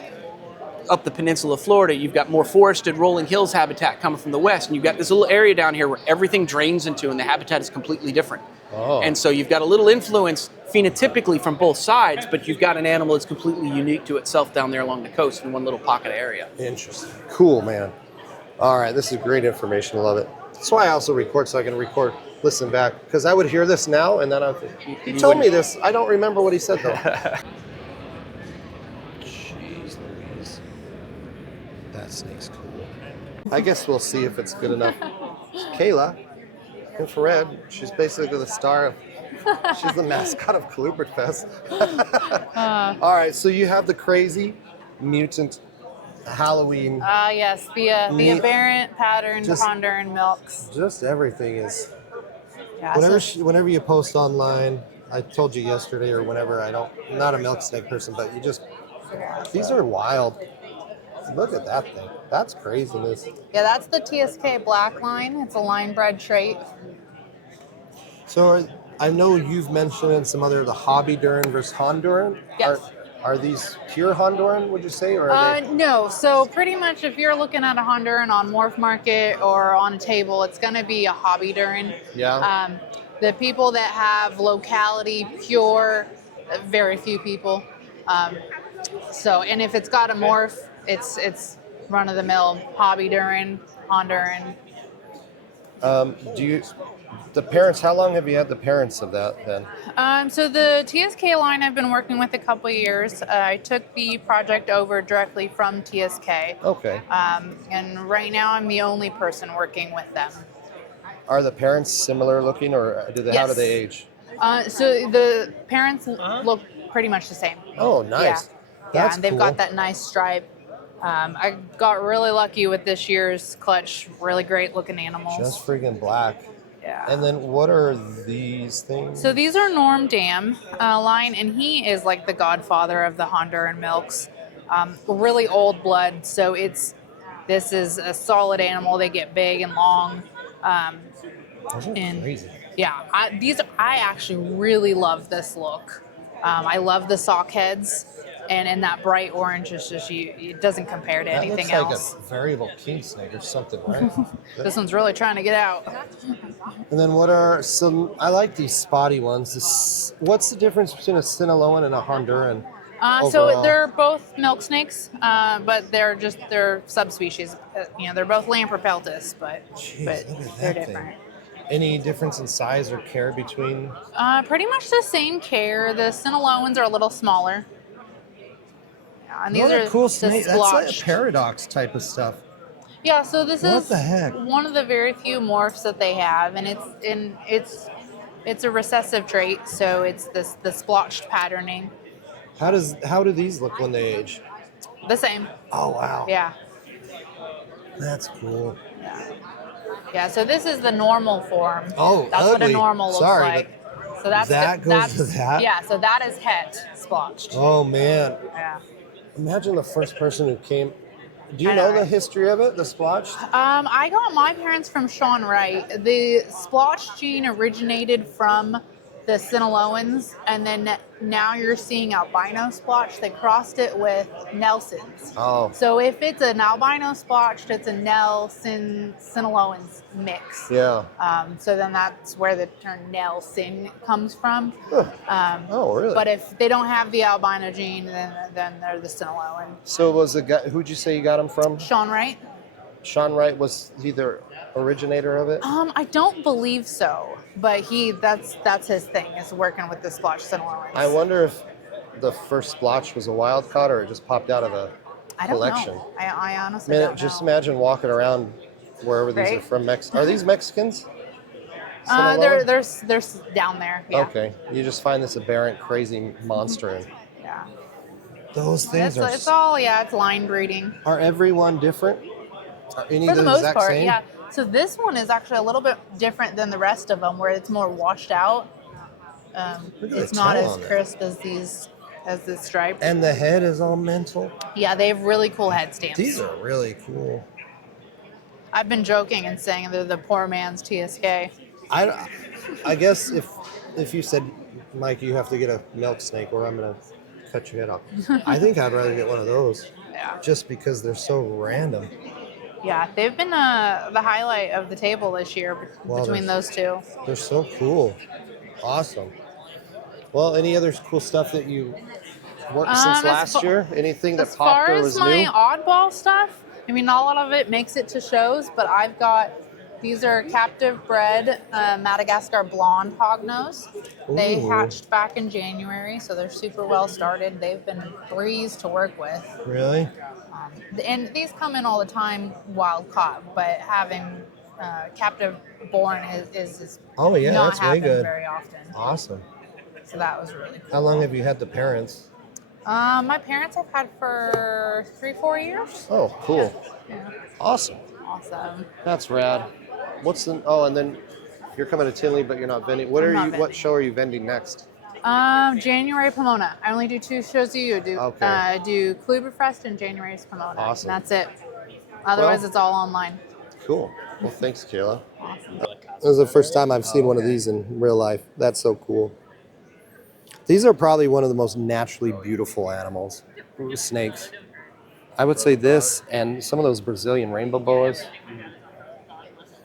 up the peninsula of Florida. You've got more forested rolling hills habitat coming from the west, and you've got this little area down here where everything drains into, and the habitat is completely different. Oh. And so you've got a little influence phenotypically from both sides, but you've got an animal that's completely unique to itself down there along the coast in one little pocket of area. Interesting. Cool, man. All right, this is great information. I love it. That's why I also record, so I can listen back, because I would hear this now, and then he told me this. I don't remember what he said, though. Jeez Louise. That snake's cool. I guess we'll see if it's good enough. Kayla, infrared, she's basically the star. She's the mascot of Colubridfest. All right, so you have the crazy mutant Halloween. Yes, the aberrant patterned Honduran milks. Just everything is. Yeah, Whenever you post online, I told you yesterday or whenever, I'm not a milk snake person, but these are wild. Look at that thing. That's craziness. Yeah, that's the TSK black line. It's a line bred trait. So I know you've mentioned in some other the hobby Duran versus Honduran. Yes. Are these pure Honduran, would you say? Or are they... No. So pretty much if you're looking at a Honduran on Morph Market or on a table, it's going to be a hobby Duran. Yeah. The people that have locality pure, very few people. And if it's got a morph, it's run-of-the-mill hobby Duran, Honduran. The parents, how long have you had the parents of that then? So the TSK line I've been working with a couple of years. I took the project over directly from TSK. Okay. And right now I'm the only person working with them. Are the parents similar looking, or how do they age? So the parents look pretty much the same. Oh, nice. Yeah, and they've got that nice stripe. I got really lucky with this year's clutch. Really great looking animals. Just freaking black. Yeah. And then what are these things? So these are Norm Dam line, and he is like the godfather of the Honduran milks. Really old blood, so this is a solid animal. They get big and long. Crazy. Yeah, I actually really love this look. I love the sock heads, and that bright orange is just it doesn't compare to anything else. Like a variable king snake or something, right? This one's really trying to get out. And then what are some? I like these spotty ones. What's the difference between a Sinaloan and a Honduran? So they're both milk snakes, but they're subspecies. They're both Lamprepeltis, but they're different. Any difference in size or care between? Pretty much the same care. The Sinaloans are a little smaller. Yeah, and these are cool snake. That's like splotched. a paradox type of stuff. Yeah, so this What is the heck? one of the very few morphs that they have, and it's a recessive trait, so it's the splotched patterning. How do these look when they age? The same. Oh wow. Yeah. That's cool. Yeah, so this is the normal form. Oh, that's ugly. what a normal looks Sorry, like. So that's that goes to that? Yeah, so that is het splotched. Oh man. Yeah. Imagine the first person who came. Do you know the history of it, the splotched? I got my parents from Sean Wright. The splotched gene originated from the Sinaloans, and then now you're seeing albino splotched. They crossed it with Nelsons. Oh. So if it's an albino splotched, it's a Nelson Sinaloans mix. Yeah. So then that's where the term Nelson comes from. Oh, really? But if they don't have the albino gene, then they're the Sinaloan. So was the guy? Who'd you say you got him from? Sean Wright. Sean Wright, was he the originator of it? I don't believe so, but that's his thing, is working with the splotched Sinaloans. I wonder if the first splotch was a wild caught or it just popped out of a collection. I don't know. I honestly don't know. Just imagine walking around wherever these are from. Are these Mexicans? They're down there. Yeah. Okay, you just find this aberrant, crazy monster. And Yeah. those things It's all it's line breeding. Are everyone different? Are any For of the them most exact part, same? yeah. So this one is actually a little bit different than the rest of them, where it's more washed out. It's not as crisp as this stripe. And the head is all mental. Yeah, they have really cool head stamps. These are really cool. I've been joking and saying they're the poor man's TSK. I guess if you said, Mike, you have to get a milk snake or I'm going to cut your head off. I think I'd rather get one of those. Yeah. Just because they're so random. Yeah, they've been the highlight of the table this year between those two. They're so cool. Awesome. Well, any other cool stuff that you worked since last year? Anything that popped or was new? As far as my oddball stuff, I mean, not a lot of it makes it to shows, but I've got, these are captive bred Madagascar blonde hognose. They hatched back in January, so they're super well started. They've been a breeze to work with. Really? And these come in all the time wild caught, but having captive born is Oh yeah, not that's way happen good. very often. Awesome. So that was really cool. How long have you had the parents? My parents I've had for 3-4 years. Oh, cool. Yeah. Awesome. Awesome. That's rad. What's the? Oh, and then you're coming to Tinley, but you're not vending. What I'm are not you? vending. What show are you vending next? January Pomona. I only do 2 shows a year. I do Colubridfest and January's Pomona. Awesome. And that's it. Otherwise, it's all online. Cool. Well, thanks, Kayla. Awesome. This is the first time I've seen one of these in real life. That's so cool. These are probably one of the most naturally beautiful animals, snakes. I would say this and some of those Brazilian rainbow boas.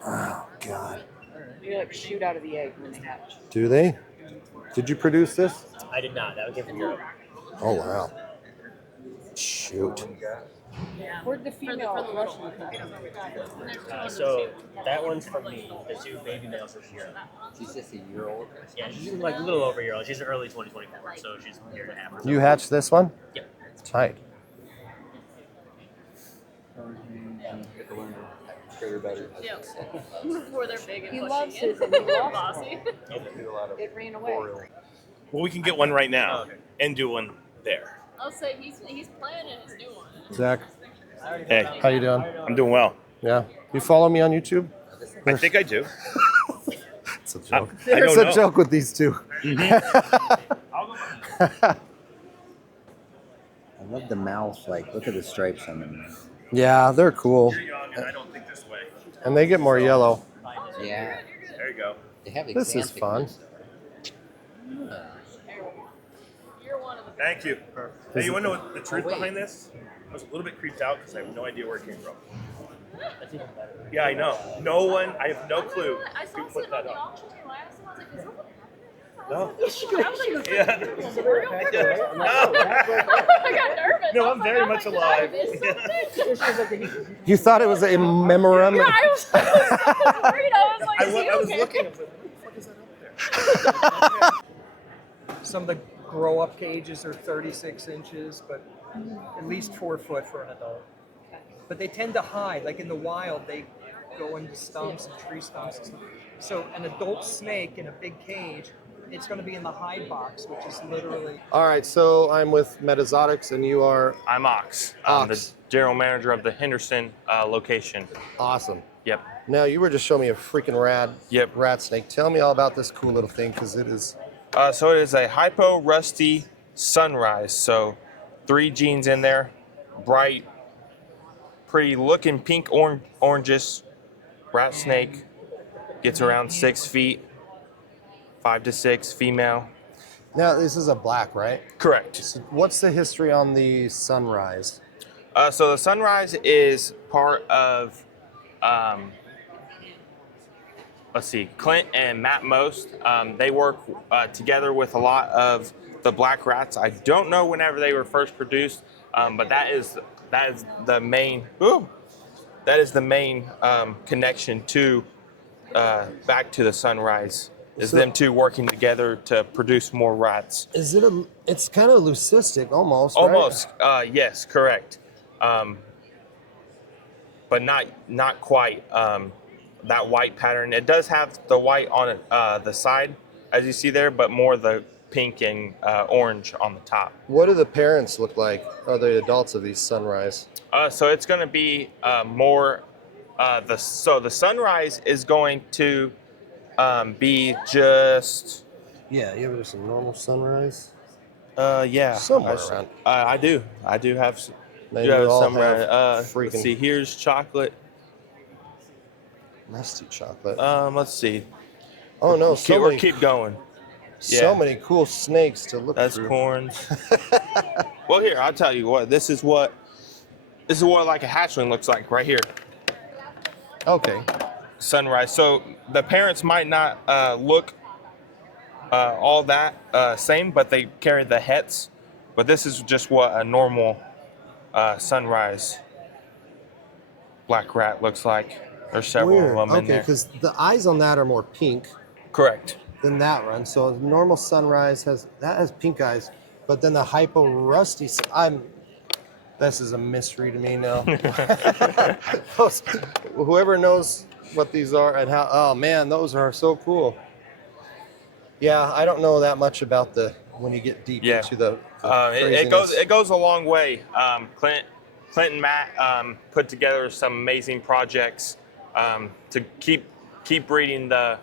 Oh, God. They like shoot out of the egg when they hatch. Do they? Did you produce this? I did not. That came from Europe. Oh, wow. Shoot. Where'd the female Russian come from? So that one's from me. The 2 baby males are here. She's just a year old? Yeah, she's like a little over a year old. She's early 2024, so she's a year and a half or so. You hatched this one? Yep. Tight. Yeah. Before they're big and He bushy loves and his and he lost bossy. one. It ran away. Well, we can get one right now and do one there. I'll say he's planning his new one. Zach. Hey. How you doing? I'm doing well. Yeah. You follow me on YouTube? I think I do. It's a joke. I don't It's know. a joke with these two. I love the mouth. Like, look at the stripes on them. Yeah, they're cool. I don't think this way. And they get more yellow. Yeah. There you go. They have This is fun. Thank you. Hey, you want to know what the truth behind this? I was a little bit creeped out because I have no idea where it came from. Yeah, I know. No one, I have no clue I saw who put something on that the up. auction table. I asked him, I was like, is that what No. Yeah. I got nervous. No, I'm very much alive. You thought it was a memorandum? Yeah, I was worried. I was like, I was looking. Some of the grow-up cages are 36 inches, but at least 4 foot for an adult. But they tend to hide, like in the wild, they go into stumps and tree stumps and stuff. So an adult snake in a big cage, it's going to be in the hide box, which is literally... All right, so I'm with Metazotics, and you are... I'm Ox. I'm the general manager of the Henderson location. Awesome. Yep. Now, you were just showing me a freaking rat snake. Tell me all about this cool little thing, because it is... So it is a hypo rusty sunrise. So 3 genes in there, bright, pretty looking pink oranges rat snake. Gets around 6 feet, 5 to 6, female. Now, this is a black, right? Correct. So what's the history on the sunrise? So the sunrise is part of, let's see, Clint and Matt Most. They work together with a lot of the black rats. I don't know whenever they were first produced, but that is the main. That is the main connection to back to the sunrise. Is So- them two working together to produce more rats. Is it a... It's kind of leucistic, almost, Almost, yes, correct. But not quite that white pattern. It does have the white on the side, as you see there, but more the pink and orange on the top. What do the parents look like? Are the adults of these sunrise? So it's going to be more the sunrise is going to be just. Yeah, you have just a normal sunrise? Yeah. Somewhere around. I do have. They do have all some have let's freaking- see. Here's chocolate. Rusty chocolate. Let's see. Oh no, so or many, keep going. so many cool snakes to look That's through. corns. Well, here, I'll tell you what. This is what like a hatchling looks like right here. Okay. Sunrise. So the parents might not look all that same, but they carry the hets. But this is just what a normal sunrise black rat looks like. There's several Weird. of them in Okay, there. because the eyes on that are more pink. Correct. Than that one. So normal sunrise has pink eyes, but then the hypo rusty. This is a mystery to me now. Whoever knows what these are and how. Oh man, those are so cool. Yeah, I don't know that much about when you get deep into the it goes a long way. Clint and Matt put together some amazing projects to keep breeding the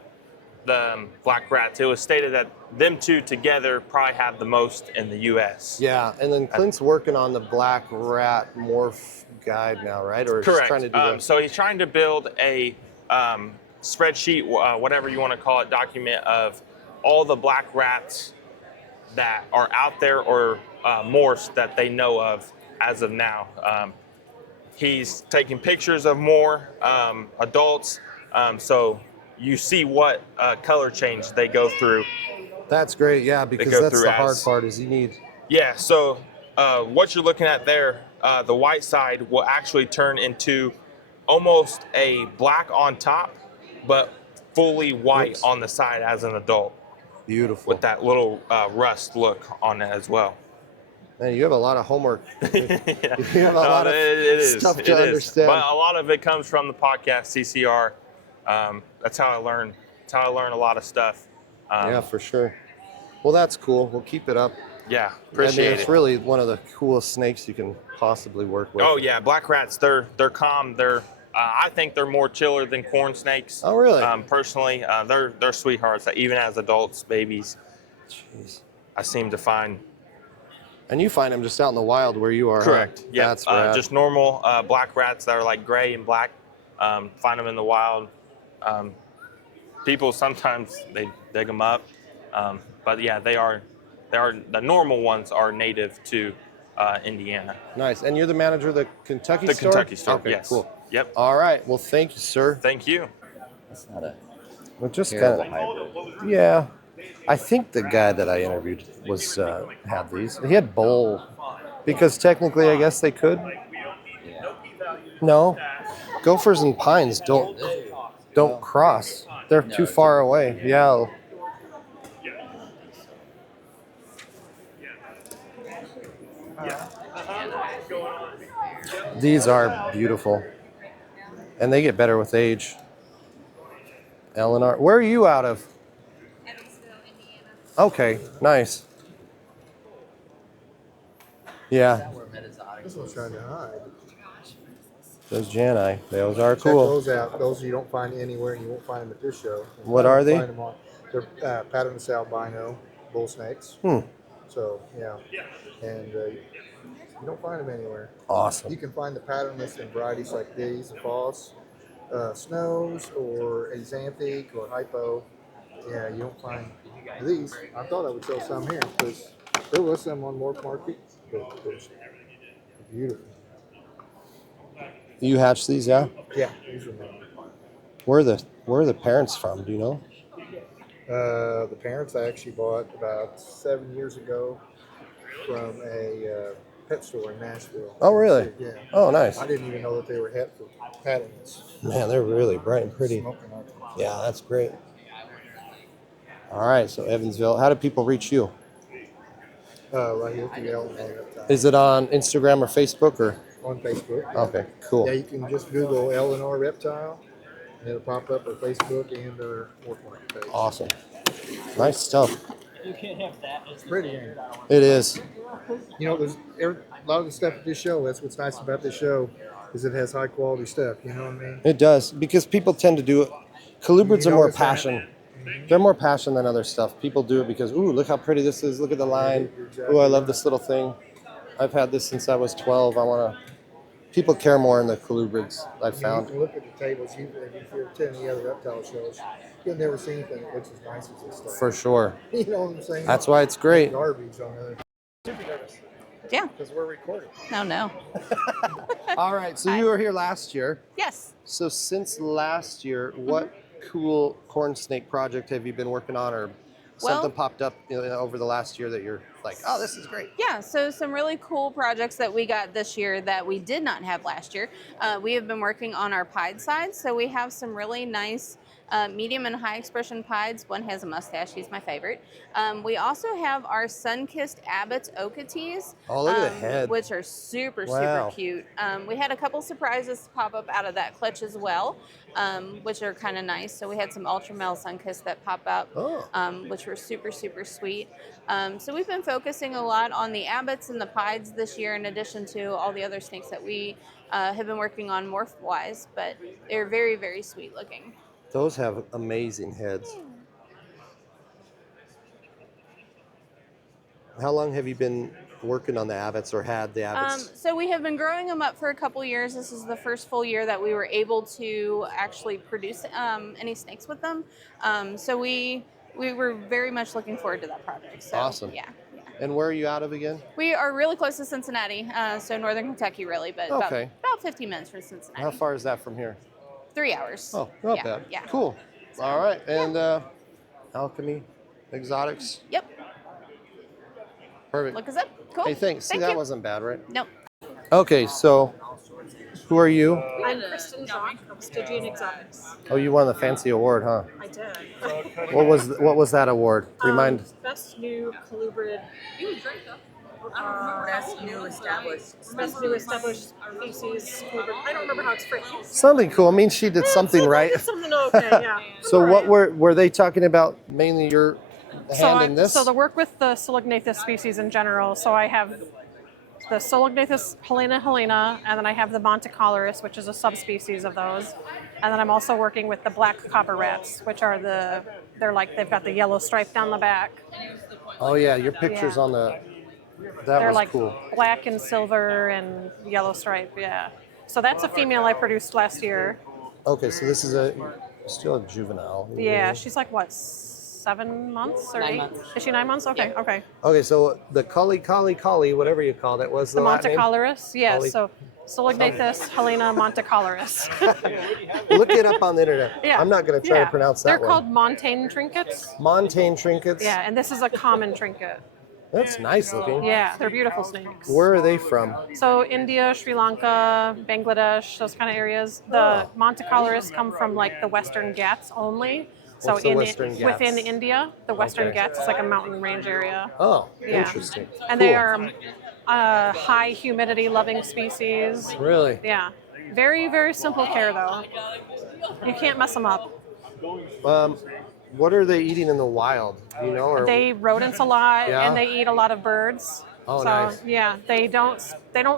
black rats. It was stated that them two together probably have the most in the U.S. Yeah, and then Clint's working on the black rat morph guide now, right? Or Correct. He's trying to do So he's trying to build a spreadsheet, whatever you want to call it, document of all the black rats that are out there or morphs that they know of as of now. He's taking pictures of more adults, so you see what color change they go through. That's great, yeah, because that's the hard part is you need. Yeah, so what you're looking at there, the white side will actually turn into almost a black on top, but fully white on the side as an adult. Beautiful. With that little rust look on it as well. Man, you have a lot of homework. You have a lot of stuff to understand. But a lot of it comes from the podcast CCR. That's how I learn. That's how I learn a lot of stuff. Yeah, for sure. Well, that's cool. We'll keep it up. Yeah, appreciate it. It's really one of the coolest snakes you can possibly work with. Oh yeah, black rats. They're calm. I think they're more chiller than corn snakes. Oh really? Personally, they're sweethearts. Even as adults, babies. Jeez. I seem to find. And you find them just out in the wild where you are. Correct. Huh? Yeah. That's rad. Just normal black rats that are like gray and black. Find them in the wild. People sometimes they dig them up, but yeah, they are the normal ones are native to Indiana. Nice. And you're the manager of the Kentucky store? The Kentucky store. Okay, Yes. Cool. Yep. All right. Well, thank you, sir. Thank you. That's not a Well, just terrible kind of. hybrid. Yeah. I think the guy that I interviewed was had these. He had bull, because technically, I guess they could. No, gophers and pines don't cross. They're too far away. Yeah. These are beautiful, and they get better with age. Eleanor, where are you out of? Okay, nice. Yeah. This one's trying to hide. Those Jani, those are Check cool. those out. Those you don't find anywhere, and you won't find them at this show. What are they? Find them on, they're patternless albino bull snakes. So yeah, and you don't find them anywhere. Awesome. You can find the patternless in varieties like these, the false, snows, or axanthic, or hypo. Yeah, you don't find these. I thought I would show some here because there was some on Morph Market. But they're beautiful. You hatch these, yeah? Yeah, these are mine. Where are the parents from? Do you know? The parents I actually bought about 7 years ago from a pet store in Nashville. Oh, really? Yeah. Oh, nice. I didn't even know that they were het for patternless. Man, they're really bright and pretty. Yeah, that's great. All right, so Evansville. How do people reach you? Right here through Eleanor. Is it on Instagram or Facebook or? On Facebook. Okay, cool. Yeah, you can just Google Eleanor Reptile, and it'll pop up on Facebook and our Morph Market page. Awesome. Nice stuff. You can't have that. It's pretty, ain't it? It is. You know, there's a lot of the stuff at this show. That's what's nice about this show, is it has high quality stuff. You know what I mean? It does, because people tend to do it. Colubrids You are more notice that? passion. They're more passion than other stuff. People do it because, ooh, look how pretty this is. Look at the line. Ooh, I love this little thing. I've had this since I was 12. People care more in the colubrids, I've found. You can look at the tables. If you've attended the other reptile shows, You'll never see anything that looks as nice as this stuff. For sure. You know what I'm saying? That's why it's great. Garbage on the other. Super nervous. Yeah. Because we're recording. No. All right, so you were here last year. Yes. So since last year, what cool corn snake project have you been working on, or something popped up over the last year that you're like, oh, this is great? Yeah, so some really cool projects that we got this year that we did not have last year. We have been working on our pied sides, so we have some really nice medium and high expression pieds. One has a mustache, he's my favorite. We also have our sun-kissed Abbott's oddities. Oh, look at the head. Which are super cute. We had a couple surprises pop up out of that clutch as well, which are kind of nice. So we had some ultramel sun-kissed that pop up, which were super sweet. So we've been focusing a lot on the Abbotts and the pieds this year, in addition to all the other snakes that we have been working on morph-wise, but they're very sweet looking. Those have amazing heads. How long have you been working on the Abbotts, or had the Abbotts? So we have been growing them up for a couple years. This is the first full year that we were able to actually produce any snakes with them. So we were very much looking forward to that project. So, awesome. Yeah. And where are you out of again? We are really close to Cincinnati, so northern Kentucky really, but about 15 minutes from Cincinnati. How far is that from here? 3 hours. Oh, not bad. Yeah. Cool. All right. And Alchemy Exotics? Yep. Perfect. Look us up. Cool. Hey, thanks. See, Thank that you. wasn't bad, right? Nope. Okay, so who are you? I'm Kristen Jock from Stygian Exotics. Oh, you won the fancy award, huh? I did. What was that award? Remind. Best new colubrid. Best new established species. Colubrid. I don't remember how it's phrased. Something cool. I mean, she did something right. Something okay, yeah. So what were they talking about? Mainly your hand in this? So the work with the Solognathus species in general. So I have the Solognathus helena, and then I have the Monticolorus, which is a subspecies of those. And then I'm also working with the black copper rats, which are they've got the yellow stripe down the back. Oh yeah, your pictures on the. They're was like cool. black and silver and yellow stripe, yeah. So that's a female I produced last year. Okay, so this is still a juvenile. Yeah, she's like what, 7 months or 8? Is she 9 months? Okay, okay. Okay, so the collie, whatever you called it, was the Latin name? Monticolorus, yeah. So Solognathus helena Monticolorus. Look it up on the internet. Yeah. I'm not going to try to pronounce that They're one. called montane trinkets. Montane trinkets? Yeah, and this is a common trinket. That's nice looking. Yeah, they're beautiful snakes. Where are they from? So India, Sri Lanka, Bangladesh, those kind of areas. The Monticolorus come from like the Western Ghats only. So What's the Western Ghats? within India, the Western Ghats is like a mountain range area. Oh, Yeah. interesting. And Cool. they are high humidity loving species. Really? Yeah. Very simple care though. You can't mess them up. What are they eating in the wild? You know, or They rodents a lot, Yeah? and they eat a lot of birds. Oh, so nice. yeah, they don't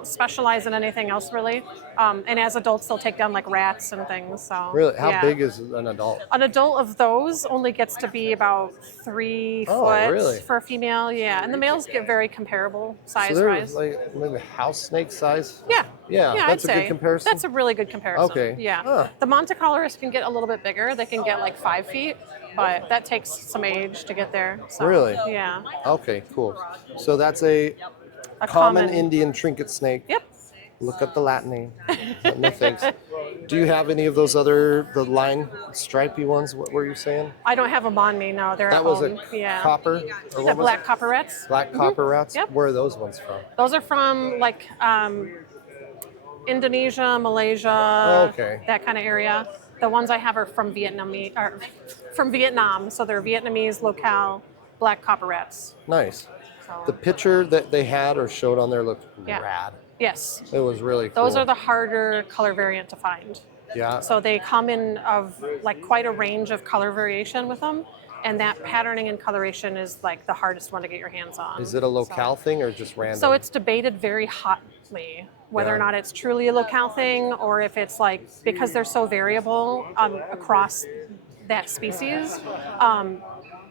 specialize in anything else really. And as adults, they'll take down like rats and things. So really, how yeah. big is an adult? An adult of those only gets to be about 3 Oh, foot really? for a female. Yeah, and the males get very comparable size So they're wise. like maybe house snake size. Yeah. Yeah, I'd that's a say. good comparison. That's a really good comparison. Okay. Yeah. Huh. The Monticolorus can get a little bit bigger. They can get like 5 feet, but that takes some age to get there. So, Really? Yeah. Okay, cool. So that's a A common common- Indian trinket snake. Yep. Look up the Latin name. No thanks. Do you have any of those the line stripy ones? What were you saying? I don't have them on me. No, they're That at was home. a Yeah. copper? Or The what was black it? copper rats. Black Mhm. copper rats? Yep. Where are those ones from? Those are from like Indonesia, Malaysia, Oh, okay. that kind of area. The ones I have are from Vietnam, so they're Vietnamese locale black copper rats. Nice. The picture that they had or showed on there looked Yeah. rad. Yes. It was really cool. Those are the harder color variant to find. Yeah. So they come in of like quite a range of color variation with them, and that patterning and coloration is like the hardest one to get your hands on. Is it a locale thing or just random? So it's debated very hotly whether or Yeah. not it's truly a locale thing or if it's like, because they're so variable across that species,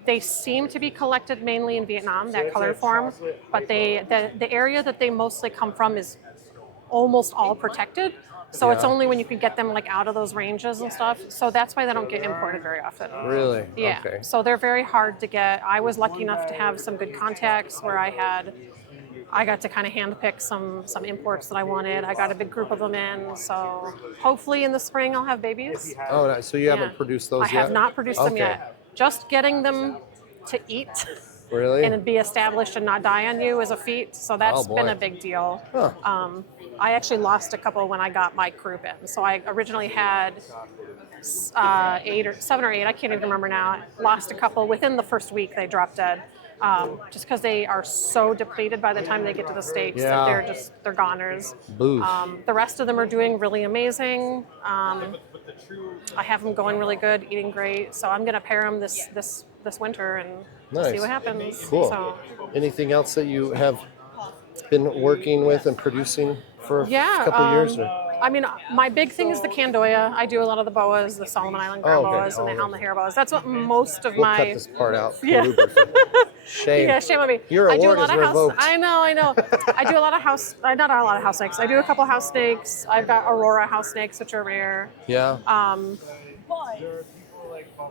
they seem to be collected mainly in Vietnam, that color form, but the area that they mostly come from is almost all protected. So it's Yeah. only when you can get them like out of those ranges and stuff. So that's why they don't get imported very often. Really? Yeah. Okay. So they're very hard to get. I was lucky enough to have some good contacts where I got to kind of handpick some imports that I wanted. I got a big group of them in. So hopefully in the spring I'll have babies. Oh, nice. So you Yeah. haven't produced those I yet? have not produced them Okay. yet. Just getting them to eat Really? and be established and not die on you is a feat. So that's Oh, been boy. a big deal. Huh. I actually lost a couple when I got my group in. So I originally had 7 or 8. I can't even remember now. Lost a couple within the first week. They dropped dead. Just because they are so depleted by the time they get to the States that Yeah. they're goners. Boof. The rest of them are doing really amazing. I have them going really good, eating great. So I'm gonna pair them this winter and Nice. see what happens. Cool. So, Anything else that you have been working with and producing for a couple years? Or? I mean, my big thing is the Candoya. I do a lot of the boas, the Solomon Island ground boas, and the Helm the hair boas. That's what most of We'll my. cut this part out. Yeah. Shame. Yeah, shame on me. Your I do a award lot is of revoked. I know. I do a lot of not a lot of house snakes. I do a couple house snakes. I've got Aurora house snakes, which are rare. Yeah.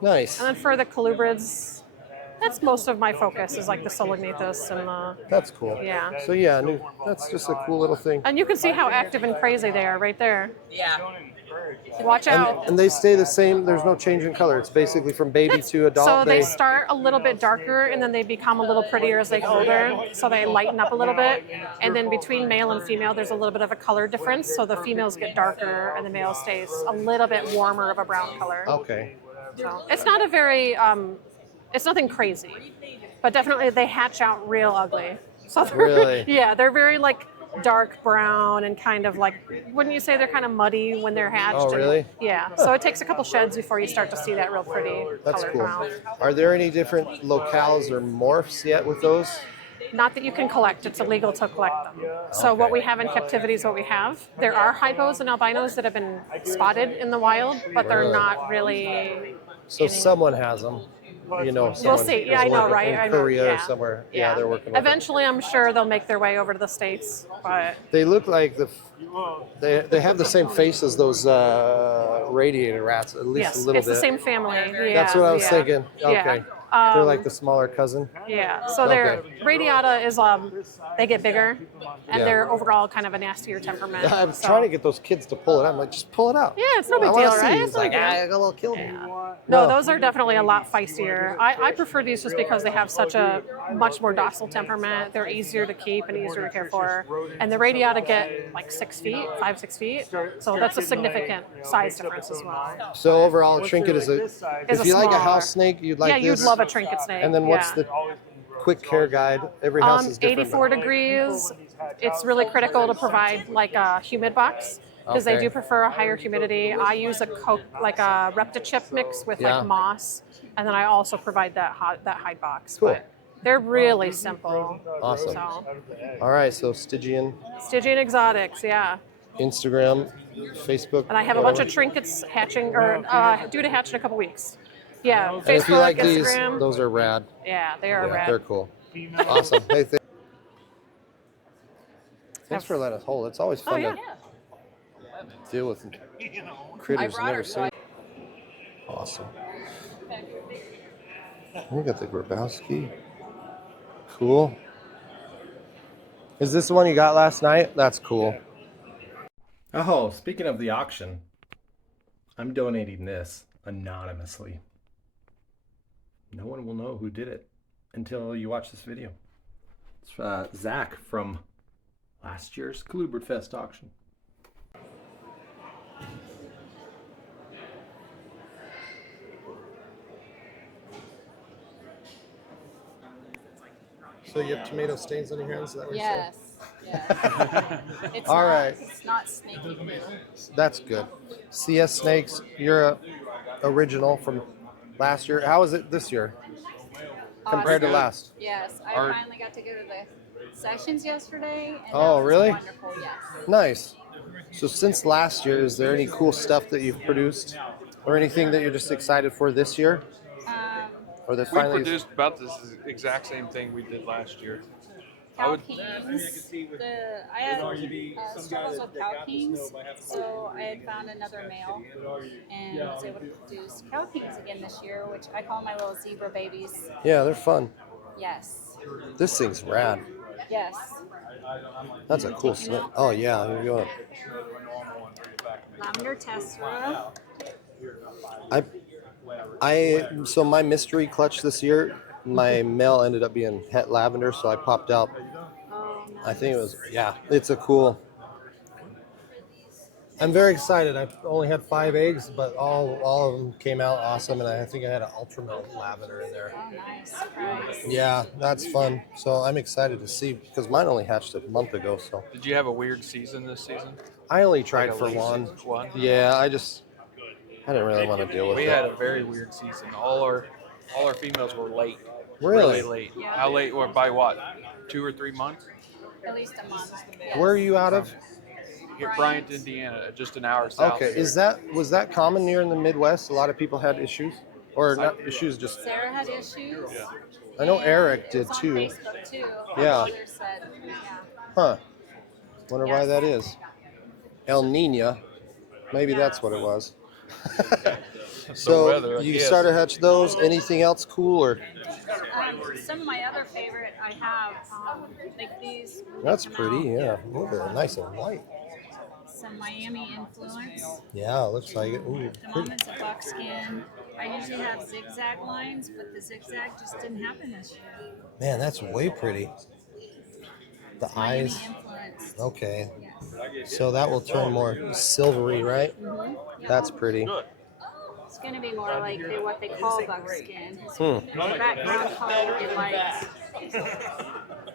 Nice. And then for the colubrids, that's most of my focus is like the Solognathus and the. That's cool. Yeah. So yeah, that's just a cool little thing. And you can see how active and crazy they are right there. Yeah. Watch out. And they stay the same. There's no change in color. It's basically from baby to adult. So they start a little bit darker and then they become a little prettier as they get older. So they lighten up a little bit. And then between male and female, there's a little bit of a color difference. So the females get darker and the male stays a little bit warmer of a brown color. Okay. So it's not a very, it's nothing crazy, but definitely they hatch out real ugly. So Really? Yeah, they're very like dark brown and kind of like, wouldn't you say they're kind of muddy when they're hatched? Oh, really? And, yeah. So it takes a couple sheds before you start to see that real pretty That's color cool. come out. Are there any different locales or morphs yet with those? Not that you can collect, it's illegal to collect them. So what we have in captivity is what we have. There are hypos and albinos that have been spotted in the wild, but they're Really? not really. So someone has them. You know, We'll someone see. is Yeah, I know, working right? in I know, Korea yeah. or somewhere. Yeah, they're working with it. Eventually, I'm sure they'll make their way over to the States, but They look like they have the same face as those radiator rats, at least yes, a little it's bit. the same family. Yeah, That's what I was yeah. thinking. Okay. Yeah. They're like the smaller cousin. Yeah, so their radiata is they get bigger, and Yeah. they're overall kind of a nastier temperament. I was so- trying to get those kids to pull it out. I'm like, just pull it out. Yeah, it's no I big wanna deal, see. right? He's It's no like, big deal. I got a little killed. No, those are definitely a lot feistier. I prefer these just because they have such a much more docile temperament. They're easier to keep and easier to care for. And the radiata get like 6 feet, 5-6 feet. So that's a significant size difference as well. So overall, a trinket is a. If you like a smaller. house snake, you'd like Yeah, this. you'd love a trinket snake. And then what's yeah. the quick care guide? Every house is different. 84 degrees. It's really critical to provide like a humid box because they Okay. do prefer a higher humidity. I use a reptile mix with Yeah. like moss, and then I also provide that hide box. Cool. But they're really simple. Awesome. So, All right, so Stygian, Stygian exotics, yeah. Instagram, Facebook. And I have a bunch whatever. of trinkets hatching or due to hatch in a couple weeks. Yeah, Facebook, And if you like Instagram. these, those are rad. Yeah, they are Yeah, rad. they're cool. Awesome. Hey, thanks for letting us hold. It's always fun yeah. to deal with critters you've never seen. Awesome. We got the Grabowski. Cool. Is this the one you got last night? That's cool. Oh, speaking of the auction, I'm donating this anonymously. No one will know who did it until you watch this video. It's Zach from last year's Colubridfest auction. So you have tomato stains on your hands? Is that what Yes. Yes. It's All not, right. It's not snaky blue. That's good. CS Snakes, you're a original from last year. How is it this year compared to last? Yes, I Are- finally got to go to the sessions yesterday. And Oh, that was really? Wonderful, yes. Nice. So since last year, is there any cool stuff that you've produced or anything that you're just excited for this year? Or that We finally produced about this exact same thing we did last year. Cow kings. I had struggles with cow kings, so I had found another male and was able to produce cow kings again this year, which I call my little zebra babies. Yeah, they're fun. Yes. This thing's rad. Yes. That's a cool snake. Oh yeah, here you go. Lavender tessera. So my mystery clutch this year, my male ended up being het lavender, so I popped out. Oh, nice. I think it was, yeah, it's a cool. I'm very excited. I've only had 5 eggs, but all of them came out awesome, and I think I had an ultramel lavender in there. Oh, nice. Surprise. Yeah, that's fun. So I'm excited to see, because mine only hatched a month ago. So Did you have a weird season this season? I only tried Like a for late one. season? One? Yeah, I didn't really want to deal with We it. had a very weird season. All our females were late. Really? Late. How late? Or by what? 2 or 3 months? At least a month. Where are you out of? Bryant, Indiana, just an hour south. Okay, was that common near in the Midwest? A lot of people had issues, or not issues, just. Sarah had issues. Yeah. I know Eric It did was on too. Facebook too. Yeah. Others said, yeah. Huh. Wonder why that is. El Nino. Maybe that's what it was. So weather, I you guess. started to hatch those. Anything else cool or? Some of my other favorite I have, like these. That's pretty. Yeah. Look at it, nice and white. Some Miami influence. Yeah, it looks like it. Ooh, The pretty. moment's a buckskin. I usually have zigzag lines, but the zigzag just didn't happen this year. Man, that's way pretty. The Miami eyes. influence. Okay. So that will turn more silvery, right? Mhm. That's pretty. It's going to be more like what they call buckskin. His Hmm. background color and lights.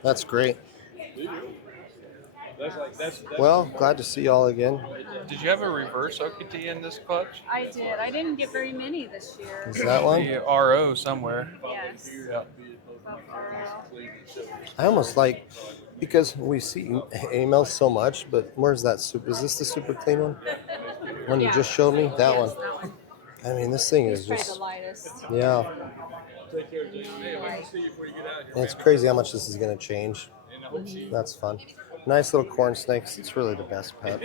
That's great. Well, glad to see y'all again. Did you have a reverse OKT in this clutch? I did. I didn't get very many this year. Is that one? The RO somewhere. Yes. Yeah. I almost like, because we see AML so much, but where's that super? Is this the super clean one? One you just showed me? That one. I mean, this thing is Probably the just, lightest. yeah. It's crazy how much this is going to change. That's fun. Nice little corn snakes. It's really the best pet.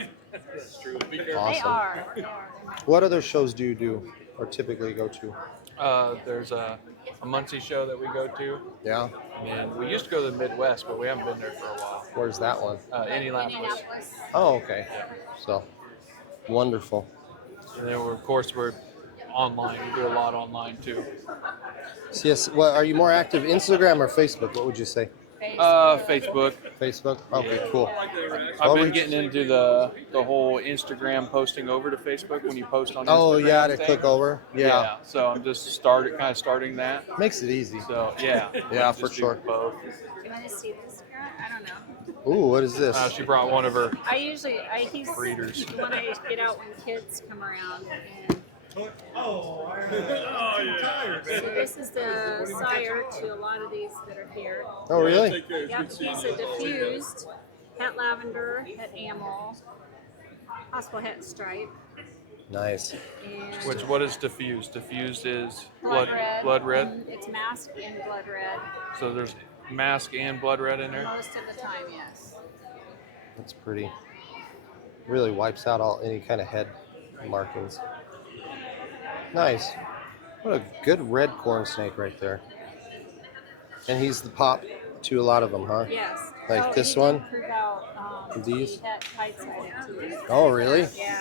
They Awesome. are. What other shows do you do or typically go to? There's a Muncie show that we go to. Yeah. And we used to go to the Midwest, but we haven't been there for a while. Where's that one? Indianapolis. Oh, okay. So, wonderful. And then of course we're online. We do a lot online too. So yes. Well, are you more active Instagram or Facebook? What would you say? Facebook. Facebook. Okay, cool. I've been getting into the whole Instagram posting over to Facebook when you post on Instagram. Oh yeah, to thing. click over. Yeah. So I'm just starting that. Makes it easy. So yeah. Yeah, Just for do sure. Both. Do you want to see this girl? I don't know. Ooh, what is this? She brought one of her. He's breeders. the one I get out when kids come around. And so this is the sire to a lot of these that are here. Oh, really? Yep, he's a diffused het lavender, het amel, possible het stripe. Nice. And What is diffused? Diffused is blood red. Blood red. It's mask and blood red. So there's mask and blood red in there. Most of the time, yes. That's pretty. Really wipes out any kind of head markings. Nice. What a good red corn snake right there. And he's the pop to a lot of them, huh? Yes. Like Oh, this he one? did prove out, These? the het tight-sided too. Oh, really? Yeah.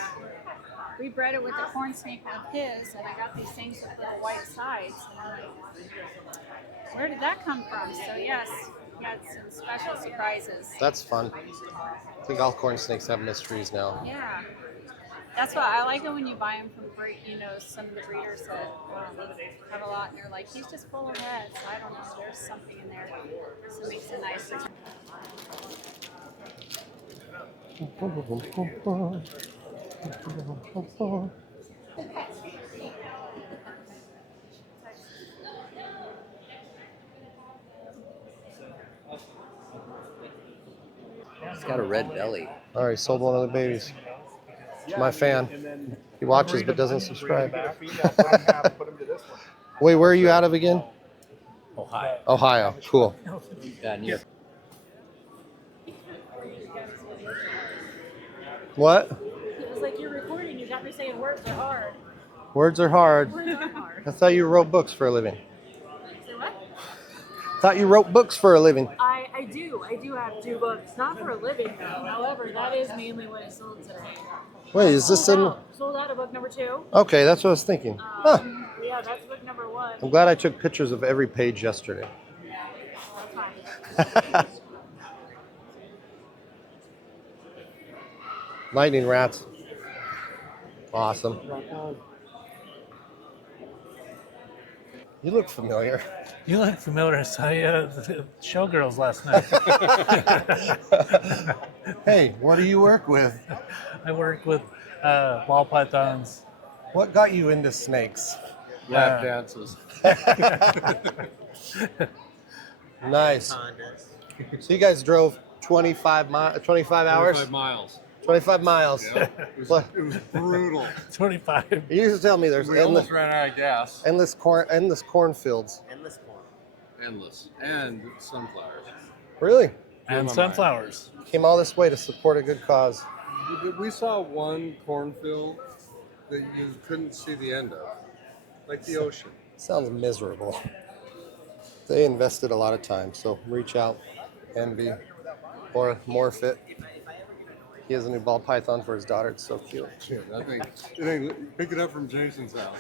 We bred it with the corn snake with his, and I got these things with little white sides. And I'm like, where did that come from? So yes, we had some special surprises. That's fun. I think all corn snakes have mysteries now. Yeah. That's why I like it when you buy them from some of the breeders that have a lot, and they're like, he's just full of heads. I don't know, there's something in there. So it makes it nice. It's got a red belly. All right, sold one of the babies. My fan. He watches but doesn't subscribe. Wait, where are you out of again? Ohio. Ohio. Cool. Yeah, near. What? It was like you're recording. You got me saying words are hard. Words are hard. Words are hard. I thought you wrote books for a living. Say what? Thought you wrote books for a living. I do. I do have 2 books. Not for a living, though. However, that is mainly what is sold today. Wait, is this in? Sold out of book number 2. Okay, that's what I was thinking. Huh. Yeah, that's book number 1. I'm glad I took pictures of every page yesterday. That's fine. Lightning rats. Awesome. You look familiar. You look familiar. I saw you at the Showgirls last night. Hey, what do you work with? I work with ball pythons. What got you into snakes? Lap dances. Nice. So you guys drove 25 hours? 25 miles. 25 miles. Yeah. It was brutal. 25. You used to tell me there's We almost ran out of gas. endless cornfields. Endless corn. Endless. And sunflowers. Really? And sunflowers. Came all this way to support a good cause. We saw one cornfield that you couldn't see the end of, like the ocean. Sounds miserable. They invested a lot of time, so reach out, envy, or morph it. He has a new ball python for his daughter. It's so cute. Shit, I think pick it up from Jason's house.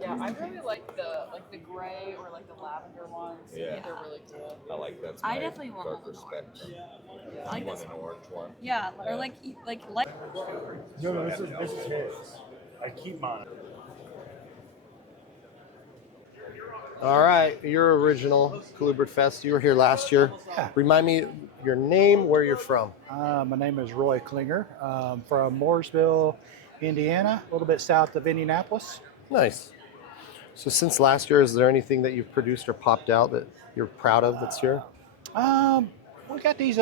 Yeah, I really like the gray or like the lavender ones. Yeah. I think they're really cool. I like that. I definitely want darker one spectrum. I like You want this an orange one? Yeah, or like. No, this is his. I keep mine. All right, your original Colubridfest. You were here last year. Yeah. Remind me your name, where you're from. My name is Roy Klinger. From Mooresville, Indiana, a little bit south of Indianapolis. Nice. So since last year, is there anything that you've produced or popped out that you're proud of that's here? We got these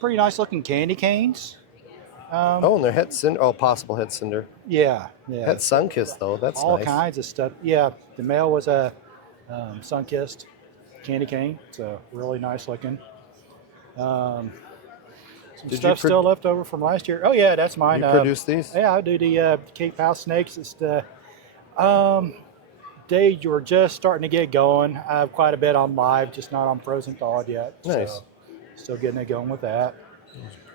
pretty nice looking candy canes. Oh, and they're het cinder. Oh, possible het cinder. Yeah. Het sun-kissed though. That's all nice. kinds of stuff. Yeah, the male was a sun-kissed candy cane, so really nice looking. Some Did stuff you still left over from last year. Oh yeah, that's mine. You produce these? Yeah, I do the Cape House snakes. It's the they were just starting to get going. I have quite a bit on live, just not on frozen thawed yet. Nice. So still getting it going with that.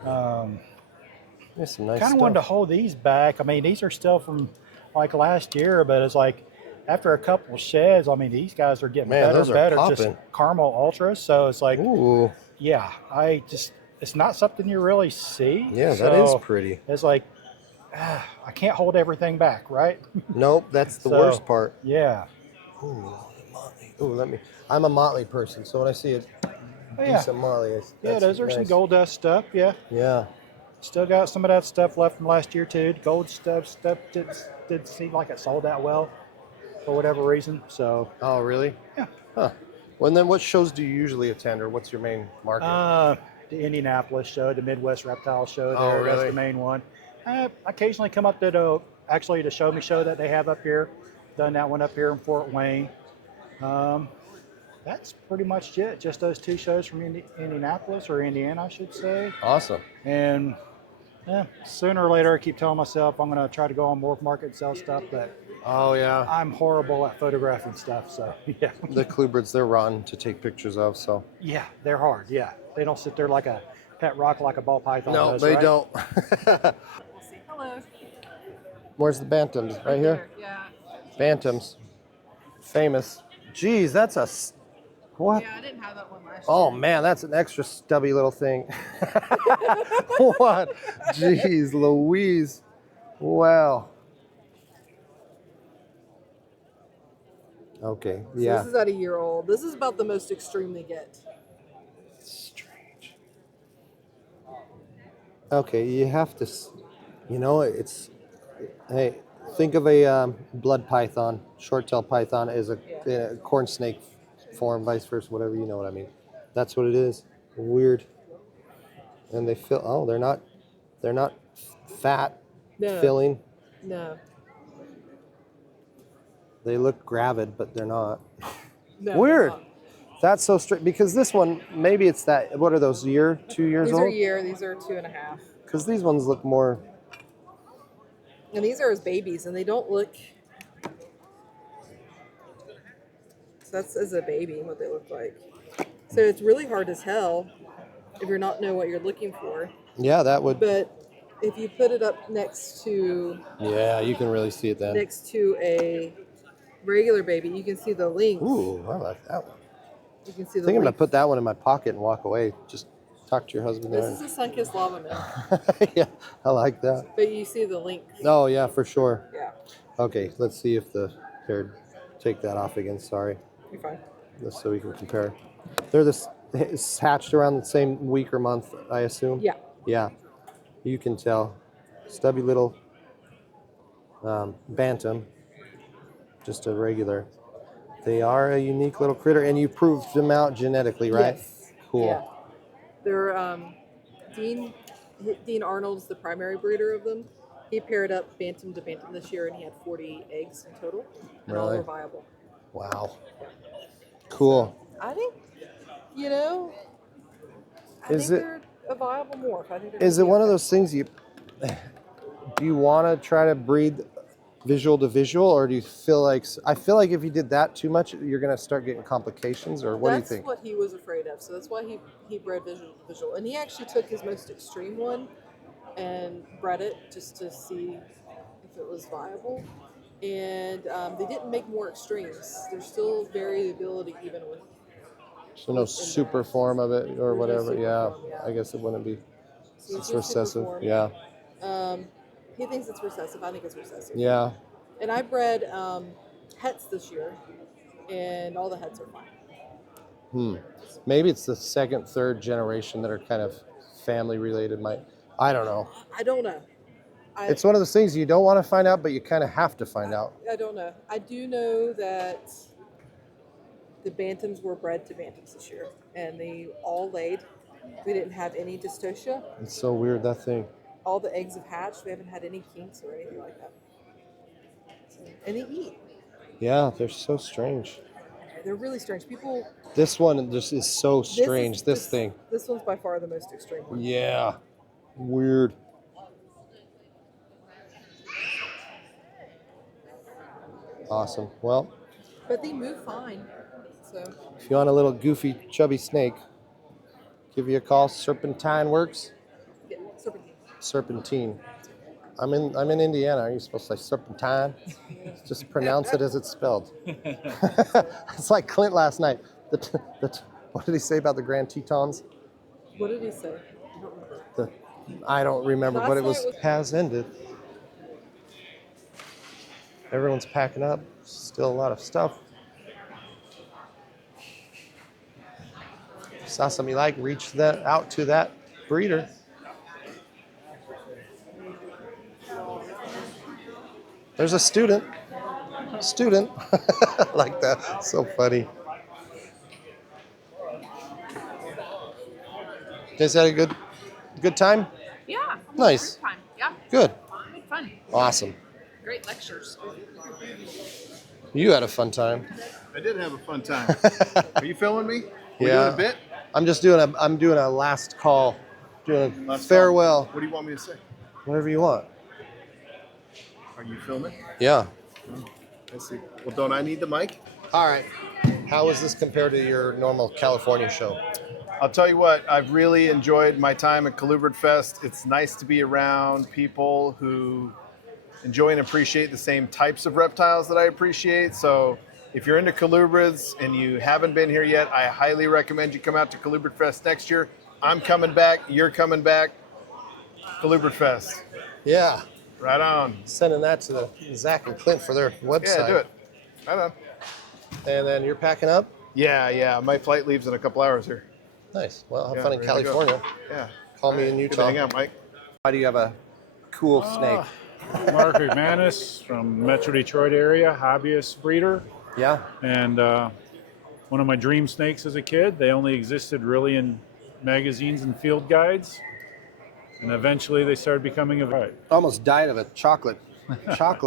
There's some nice Kind of stuff. wanted to hold these back. I mean, these are still from like last year, but it's like after a couple sheds, I mean, these guys are getting Man, better those and are better. popping. Just caramel ultras. So it's like, ooh, yeah, it's not something you really see. Yeah, that is So pretty. It's like, I can't hold everything back, right? Nope, that's the So, worst part. Yeah. Ooh, I'm a motley person, so when I see a yeah. decent motley, Yeah, those are some nice. gold dust stuff. Yeah. Yeah. Still got some of that stuff left from last year too. The gold stuff didn't seem like it sold that well for whatever reason. So. Oh, really? Yeah. Huh. Well, and then what shows do you usually attend, or what's your main market? The Indianapolis show, the Midwest Reptile Show. Oh, There, that's really? the main one. I occasionally come up to the Show Me show that they have up here. Done that one up here in Fort Wayne. That's pretty much it. Just those 2 shows from Indianapolis or Indiana, I should say. Awesome. And sooner or later, I keep telling myself I'm going to try to go on Morph Market and sell stuff, but oh yeah, I'm horrible at photographing stuff. So yeah. The colubrids, they're rotten to take pictures of. So Yeah, they're hard. Yeah, they don't sit there like a pet rock like a ball python. no, does, they right? don't. Hello. Where's the bantams? Right here. Yeah. Bantams, famous. Geez, that's a what? Yeah, I didn't have that one last year. Oh man, that's an extra stubby little thing. What? Jeez, Louise. Wow. Okay, So yeah. this is at a year old. This is about the most extreme they get. Okay, you have to, it's, hey, think of a blood python, short-tailed python as a corn snake form, vice versa, whatever, you know what I mean. That's what it is. Weird. And they feel, oh, they're not fat, No. filling. No. They look gravid, but they're not. No, Weird. they're That's so straight because this one, maybe it's that. What are those? 2 years These old? are a year. These are 2.5. Because these ones look more. And these are as babies, and they don't look. So that's as a baby what they look like. So it's really hard to tell if you're not know what you're looking for. Yeah, that would. But if you put it up next to Yeah, you can really see it then. next to a regular baby, you can see the links. Ooh, I like that one. You can see I the think I'm gonna links. put that one in my pocket and walk away. Just talk to your husband there. This is a sun-kissed lava mill, Yeah, I like that. but you see the links. Oh yeah, for sure. Yeah, Okay, let's see if the here. Take that off again. Sorry. you're fine. Just so we can compare. They're it's hatched around the same week or month, I assume. Yeah. Yeah, you can tell. Stubby little bantam, just a regular. They are a unique little critter, and you proved them out genetically, right? Yes. Cool. Yeah. They're Dean Arnold's the primary breeder of them. He paired up bantam to bantam this year, and he had 40 eggs in total, and all Really? were viable. Wow. Cool. I think, you know, I Is think it- they're a viable morph. I think they're Is it gonna be one of okay. those things do you want to try to breed visual to visual, or do you feel like I feel like if you did that too much, you're gonna start getting complications, or what That's do you think? what he was afraid of. So that's why he bred visual. And he actually took his most extreme one and bred it just to see if it was viable. And they didn't make more extremes. There's still variability even with. So no super form of it or whatever. super Yeah, form, yeah. I guess it wouldn't be. So It's super recessive. form. Yeah. He thinks it's recessive. I think it's recessive. Yeah. And I bred hets this year, and all the hets are fine. Maybe it's the second, third generation that are kind of family related. I don't know. I don't know. It's one of those things you don't want to find out, but you kind of have to find out. I don't know. I do know that the bantams were bred to bantams this year, and they all laid. We didn't have any dystocia. It's so weird, that thing. All the eggs have hatched. We haven't had any kinks or anything like that. And they eat. Yeah, they're so strange. They're really strange. People. This one just is so strange. This thing. This one's by far the most extreme one. Yeah. Weird. Awesome. Well, But they move fine. So. if you want a little goofy, chubby snake, give you a call. Serpentine works. Yeah, serpentine. Serpentine. I'm in Indiana. Are you supposed to say serpentine? Just pronounce it as it's spelled. It's like Clint last night. What did he say about the Grand Tetons? What did he say? I don't remember. I don't remember, but it was has ended. Everyone's packing up. Still a lot of stuff. Saw something you like, reach out to that breeder. There's a student. Like that. So funny. You guys had a good time? Yeah. Nice. Great time. Yeah. Good. Good fun. Awesome. Great lectures. You had a fun time. I did have a fun time. Are you filming me? We Yeah. doing a bit? I'm doing a last call. Doing a Last farewell. call. What do you want me to say? Whatever you want. Are you filming? Yeah. Let's see. Well, don't I need the mic? All right. How is this compared to your normal California show? I'll tell you what, I've really enjoyed my time at Colubridfest. It's nice to be around people who enjoy and appreciate the same types of reptiles that I appreciate. So if you're into colubrids and you haven't been here yet, I highly recommend you come out to Colubridfest next year. I'm coming back. You're coming back. Colubridfest. Yeah. Right on. Sending that to the Zach and Clint for their website. Yeah, do it. Right on. And then you're packing up? Yeah. My flight leaves in a couple hours here. Nice. Well, have Yeah, fun in ready to go. California. Yeah. Call me All in right. Utah. Good to hang out, Mike. Why do you have a cool snake? Mark McManus from Metro Detroit area, hobbyist breeder. Yeah. And one of my dream snakes as a kid. They only existed really in magazines and field guides. And eventually they started becoming a... Almost died of a chocolate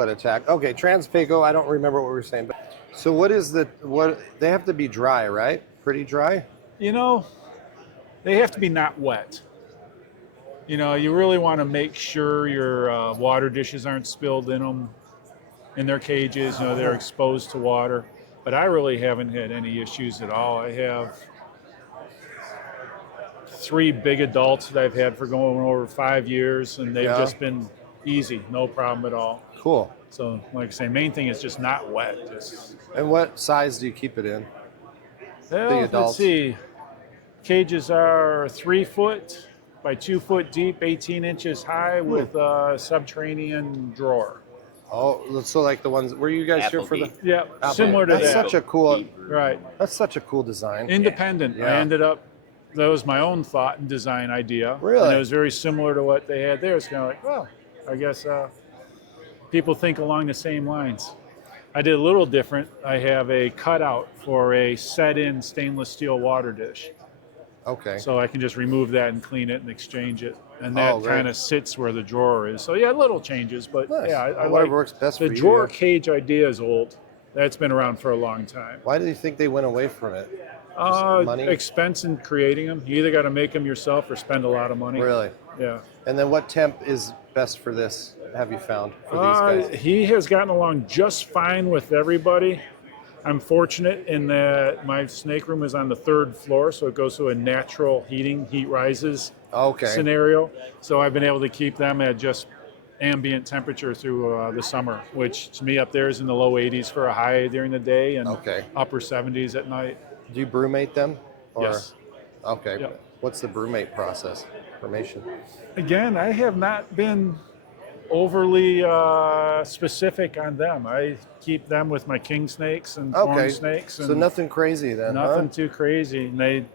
attack. Okay, Transpaco, I don't remember what we were saying. But so what they have to be dry, right? pretty dry? You know, they have to be not wet. You know, you really want to make sure your water dishes aren't spilled in them, in their cages. You know, they're exposed to water. But I really haven't had any issues at all. I have 3 big adults that I've had for going over 5 years, and they've just been easy, no problem at all. Cool. So, like I say, main thing is just not wet. And what size do you keep it in? Well, The adults. let's see. Cages are 3 foot by 2 foot deep, 18 inches high, with a subterranean drawer. Oh, so like the ones, were you guys here for the? Yeah, Apple. similar to That's that. such a cool, right. That's such a cool design. Independent. Yeah. I ended up, that was my own thought and design idea. Really? And it was very similar to what they had there. It's kind of like, well, I guess people think along the same lines. I did a little different. I have a cutout for a set-in stainless steel water dish. Okay. So I can just remove that and clean it and exchange it. And that great. kind of sits where the drawer is. So yeah, little changes, but Nice. yeah, I Whatever like works best the for you, drawer yeah. cage idea is old. That's been around for a long time. Why do you think they went away from it? Just money? Expense in creating them. You either got to make them yourself or spend a lot of money. Really? Yeah. And then what temp is best for this, have you found, for these guys? He has gotten along just fine with everybody. I'm fortunate in that my snake room is on the 3rd floor, so it goes to a natural heat rises scenario. So I've been able to keep them at just ambient temperature through the summer, which to me up there is in the low 80s for a high during the day and upper 70s at night. Do you brewmate them? Or? Yes. Okay. Yep. What's the brewmate process? Formation? Again, I have not been overly specific on them. I keep them with my king snakes and corn snakes. And so nothing crazy then, nothing huh? too crazy. And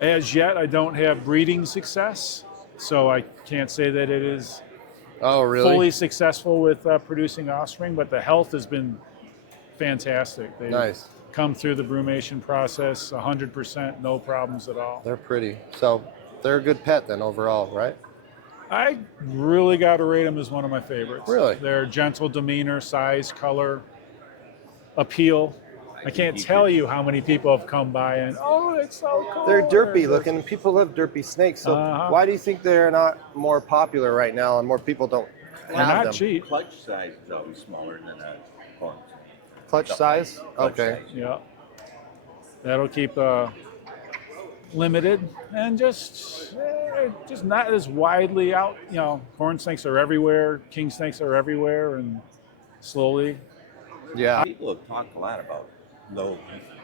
as yet, I don't have breeding success, so I can't say that it is fully successful with producing offspring, but the health has been fantastic. They Nice. come through the brumation process 100%, no problems at all. They're pretty. So they're a good pet then overall, right? I really got to rate them as one of my favorites. Really? Their gentle demeanor, size, color, appeal. I can't tell you how many people have come by and, oh, it's so cool. They're derpy looking. People love derpy snakes. So why do you think they're not more popular right now and more people don't have them? cheap. Clutch size is always smaller than a corn. Clutch size? Okay. Yeah. That'll keep limited and just not as widely out. You know, corn snakes are everywhere, king snakes are everywhere, and slowly. Yeah. People have talked a lot about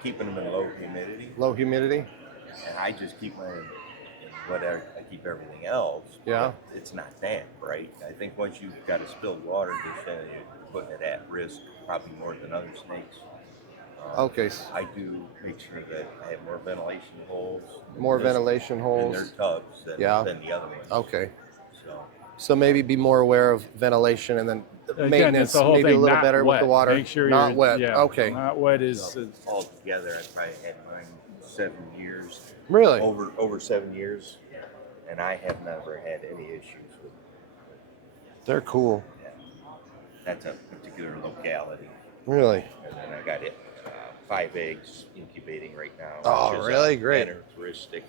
keeping them in low humidity. Low humidity? And I just keep mine in whatever, I keep everything else. Yeah. But it's not damp, right? I think once you've got a spilled water dish, then you're putting it at risk probably more than other snakes. Okay. I do make sure that I have more ventilation holes. More ventilation holes. In their tubs than the other ones. Okay. So maybe be more aware of ventilation and then Again, maintenance, it's the whole maybe thing, a little not better with wet. the water. Make sure not you're, wet. yeah, Okay. Not wet is. So altogether, I probably had mine 7 years. Really? Over 7 years, and I have never had any issues with. They're cool. Yeah. That's a particular locality. Really? And then I got it 5 eggs incubating right now. Oh, which is really? a Great. Characteristic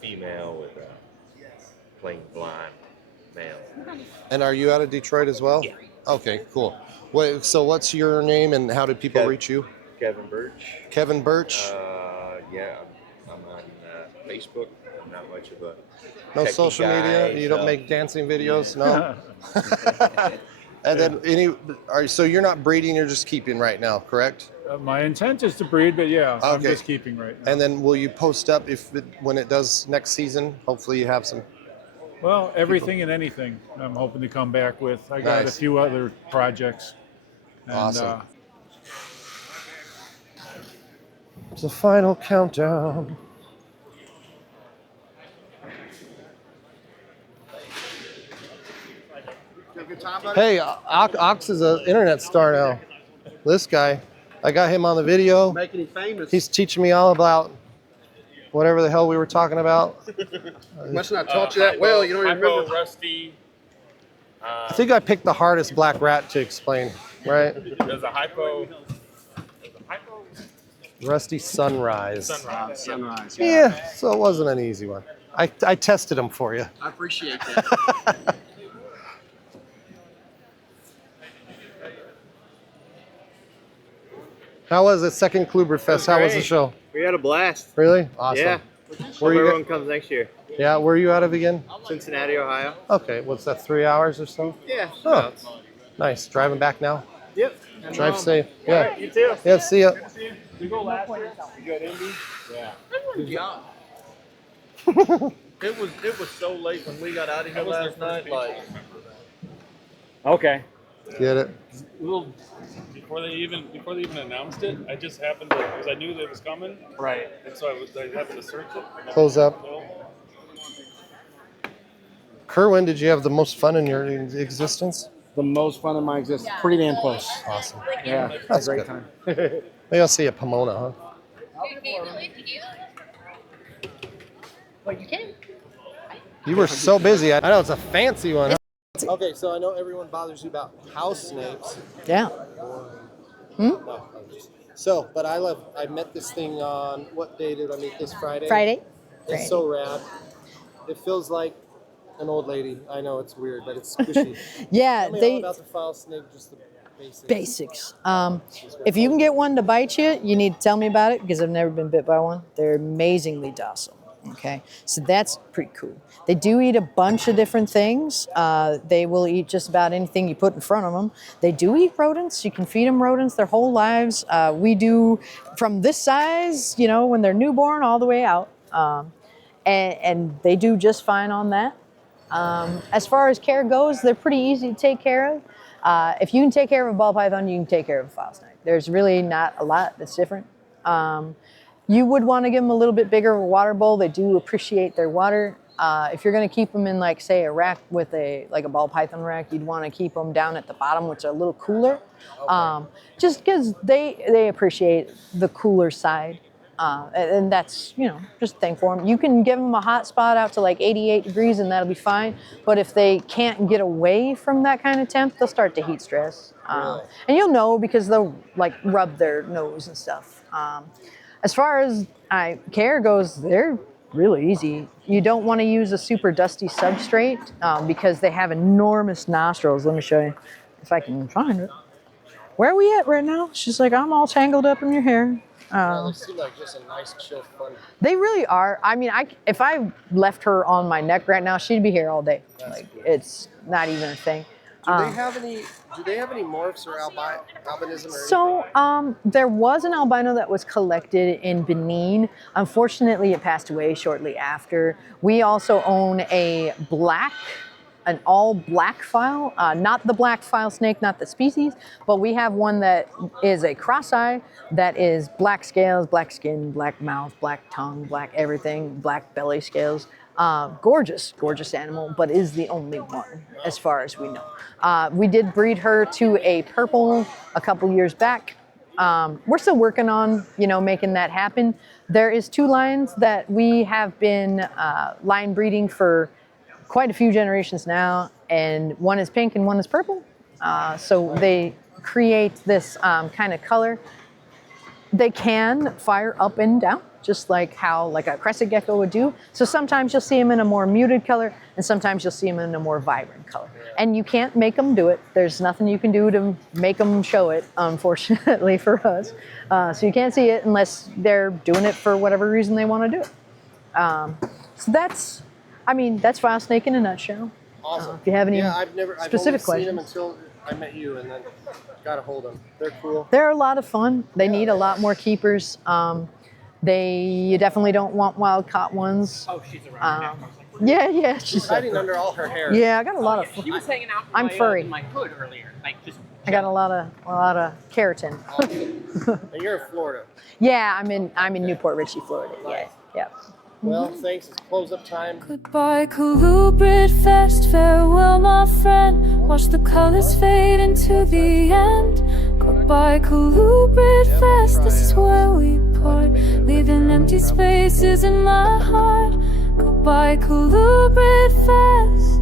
female with a plain blonde male. And are you out of Detroit as well? Yeah. Okay, cool. Wait, so what's your name and how do people reach you? Kevin Birch. Kevin Birch? Yeah, I'm on Facebook. I'm not much of a No techie social guy, media? You don't so- make dancing videos? Yeah. No? And then so you're not breeding, you're just keeping right now, correct? My intent is to breed, but yeah, I'm Okay. just keeping right now. And then will you post up when it does next season? Hopefully you have some. Well, everything and anything I'm hoping to come back with. I got Nice. a few other projects. And, Awesome. It's the final countdown. Hey, Ox is an internet star now. This guy, I got him on the video. Making him famous. He's teaching me all about whatever the hell we were talking about. Must not taught you that well. You don't even remember. Rusty. I think I picked the hardest black rat to explain, right? There's a hypo Rusty Sunrise. Sunrise. Yeah, so it wasn't an easy one. I tested them for you. I appreciate that. How was it? Second Colubridfest. How was the show? We had a blast. Really? Awesome. Yeah. Where Hope you everyone comes next year. Yeah, where are you out of again? Cincinnati, Ohio. Okay, what's that, 3 hours or so? Yeah. Oh, nice. Driving back now? Yep. Drive safe. Yeah. All right, you too. Yeah, see ya. You go last year? You go to Indy? Yeah. Good job. It was so late when we got out of here last night. Like, okay. Get it. Well, before they even announced it, I just happened to, because I knew that it was coming. Right. And so I happened to search it. Close up. Kerwin, did you have the most fun in your existence? The most fun in my existence. Pretty damn close. Awesome. Yeah, That's a great good. time. Maybe I'll see you at Pomona, huh? Well, you can. You were so busy. I know it's a fancy one. Huh? Okay, so I know everyone bothers you about house snakes. Yeah. No, so, but I met this thing on, what day did I meet this? Friday? Friday. It's so rad. It feels like an old lady. I know it's weird, but it's squishy. Yeah, Tell me all about the file snake, just the basics. Basics. If you can get one to bite you, you need to tell me about it because I've never been bit by one. They're amazingly docile. Okay, so that's pretty cool. They do eat a bunch of different things. They will eat just about anything you put in front of them. They do eat rodents. You can feed them rodents their whole lives. We do from this size, you know, when they're newborn all the way out. And they do just fine on that. As far as care goes, they're pretty easy to take care of. If you can take care of a ball python, you can take care of a file snake. There's really not a lot that's different. You would want to give them a little bit bigger of a water bowl. They do appreciate their water. If you're going to keep them in, like, say, a rack with a ball python rack, you'd want to keep them down at the bottom, which are a little cooler, just because they appreciate the cooler side. And that's, you know, just a thing for them. You can give them a hot spot out to like 88 degrees and that'll be fine. But if they can't get away from that kind of temp, they'll start to heat stress. And you'll know because they'll like rub their nose and stuff. As far as care goes, they're really easy. You don't want to use a super dusty substrate because they have enormous nostrils. Let me show you if I can find it. Where are we at right now? She's like, I'm all tangled up in your hair. They seem like just a nice, chill, fun. They really are. I mean, if I left her on my neck right now, she'd be here all day. Like, it's not even a thing. Do they have any morphs or albinism or So there was an albino that was collected in Benin. Unfortunately, it passed away shortly after. We also own an all black file, not the black file snake, not the species, but we have one that is a cross-eye that is black scales, black skin, black mouth, black tongue, black everything, black belly scales. Gorgeous, gorgeous animal, but is the only one as far as we know. We did breed her to a purple a couple years back. We're still working on, making that happen. There is 2 lines that we have been line breeding for quite a few generations now, and one is pink and one is purple. So they create this kind of color. They can fire up and down, just like how a crested gecko would do. So sometimes you'll see them in a more muted color, and sometimes you'll see them in a more vibrant color. And you can't make them do it. There's nothing you can do to make them show it, unfortunately for us. So you can't see it unless they're doing it for whatever reason they want to do it. So that's file snake in a nutshell. Awesome. If you have any I've specific only seen them questions. until I met you, and then got a hold of them. They're cool. They're a lot of fun. They need a lot more keepers. You definitely don't want wild caught ones. Oh, she's around. Yeah, she's hiding under all her hair. Yeah, I got a lot of. She was hanging out. I'm furry. In my hood earlier, I got a lot of keratin. And you're in Florida. Yeah, I'm in Newport Richey, Florida. Yeah. Well, thanks. It's close-up time. Goodbye, Colubridfest, farewell, my friend. Watch the colors fade into the end. Goodbye, Colubridfest, this is where we part, leaving empty spaces in my heart. Goodbye, Colubridfest.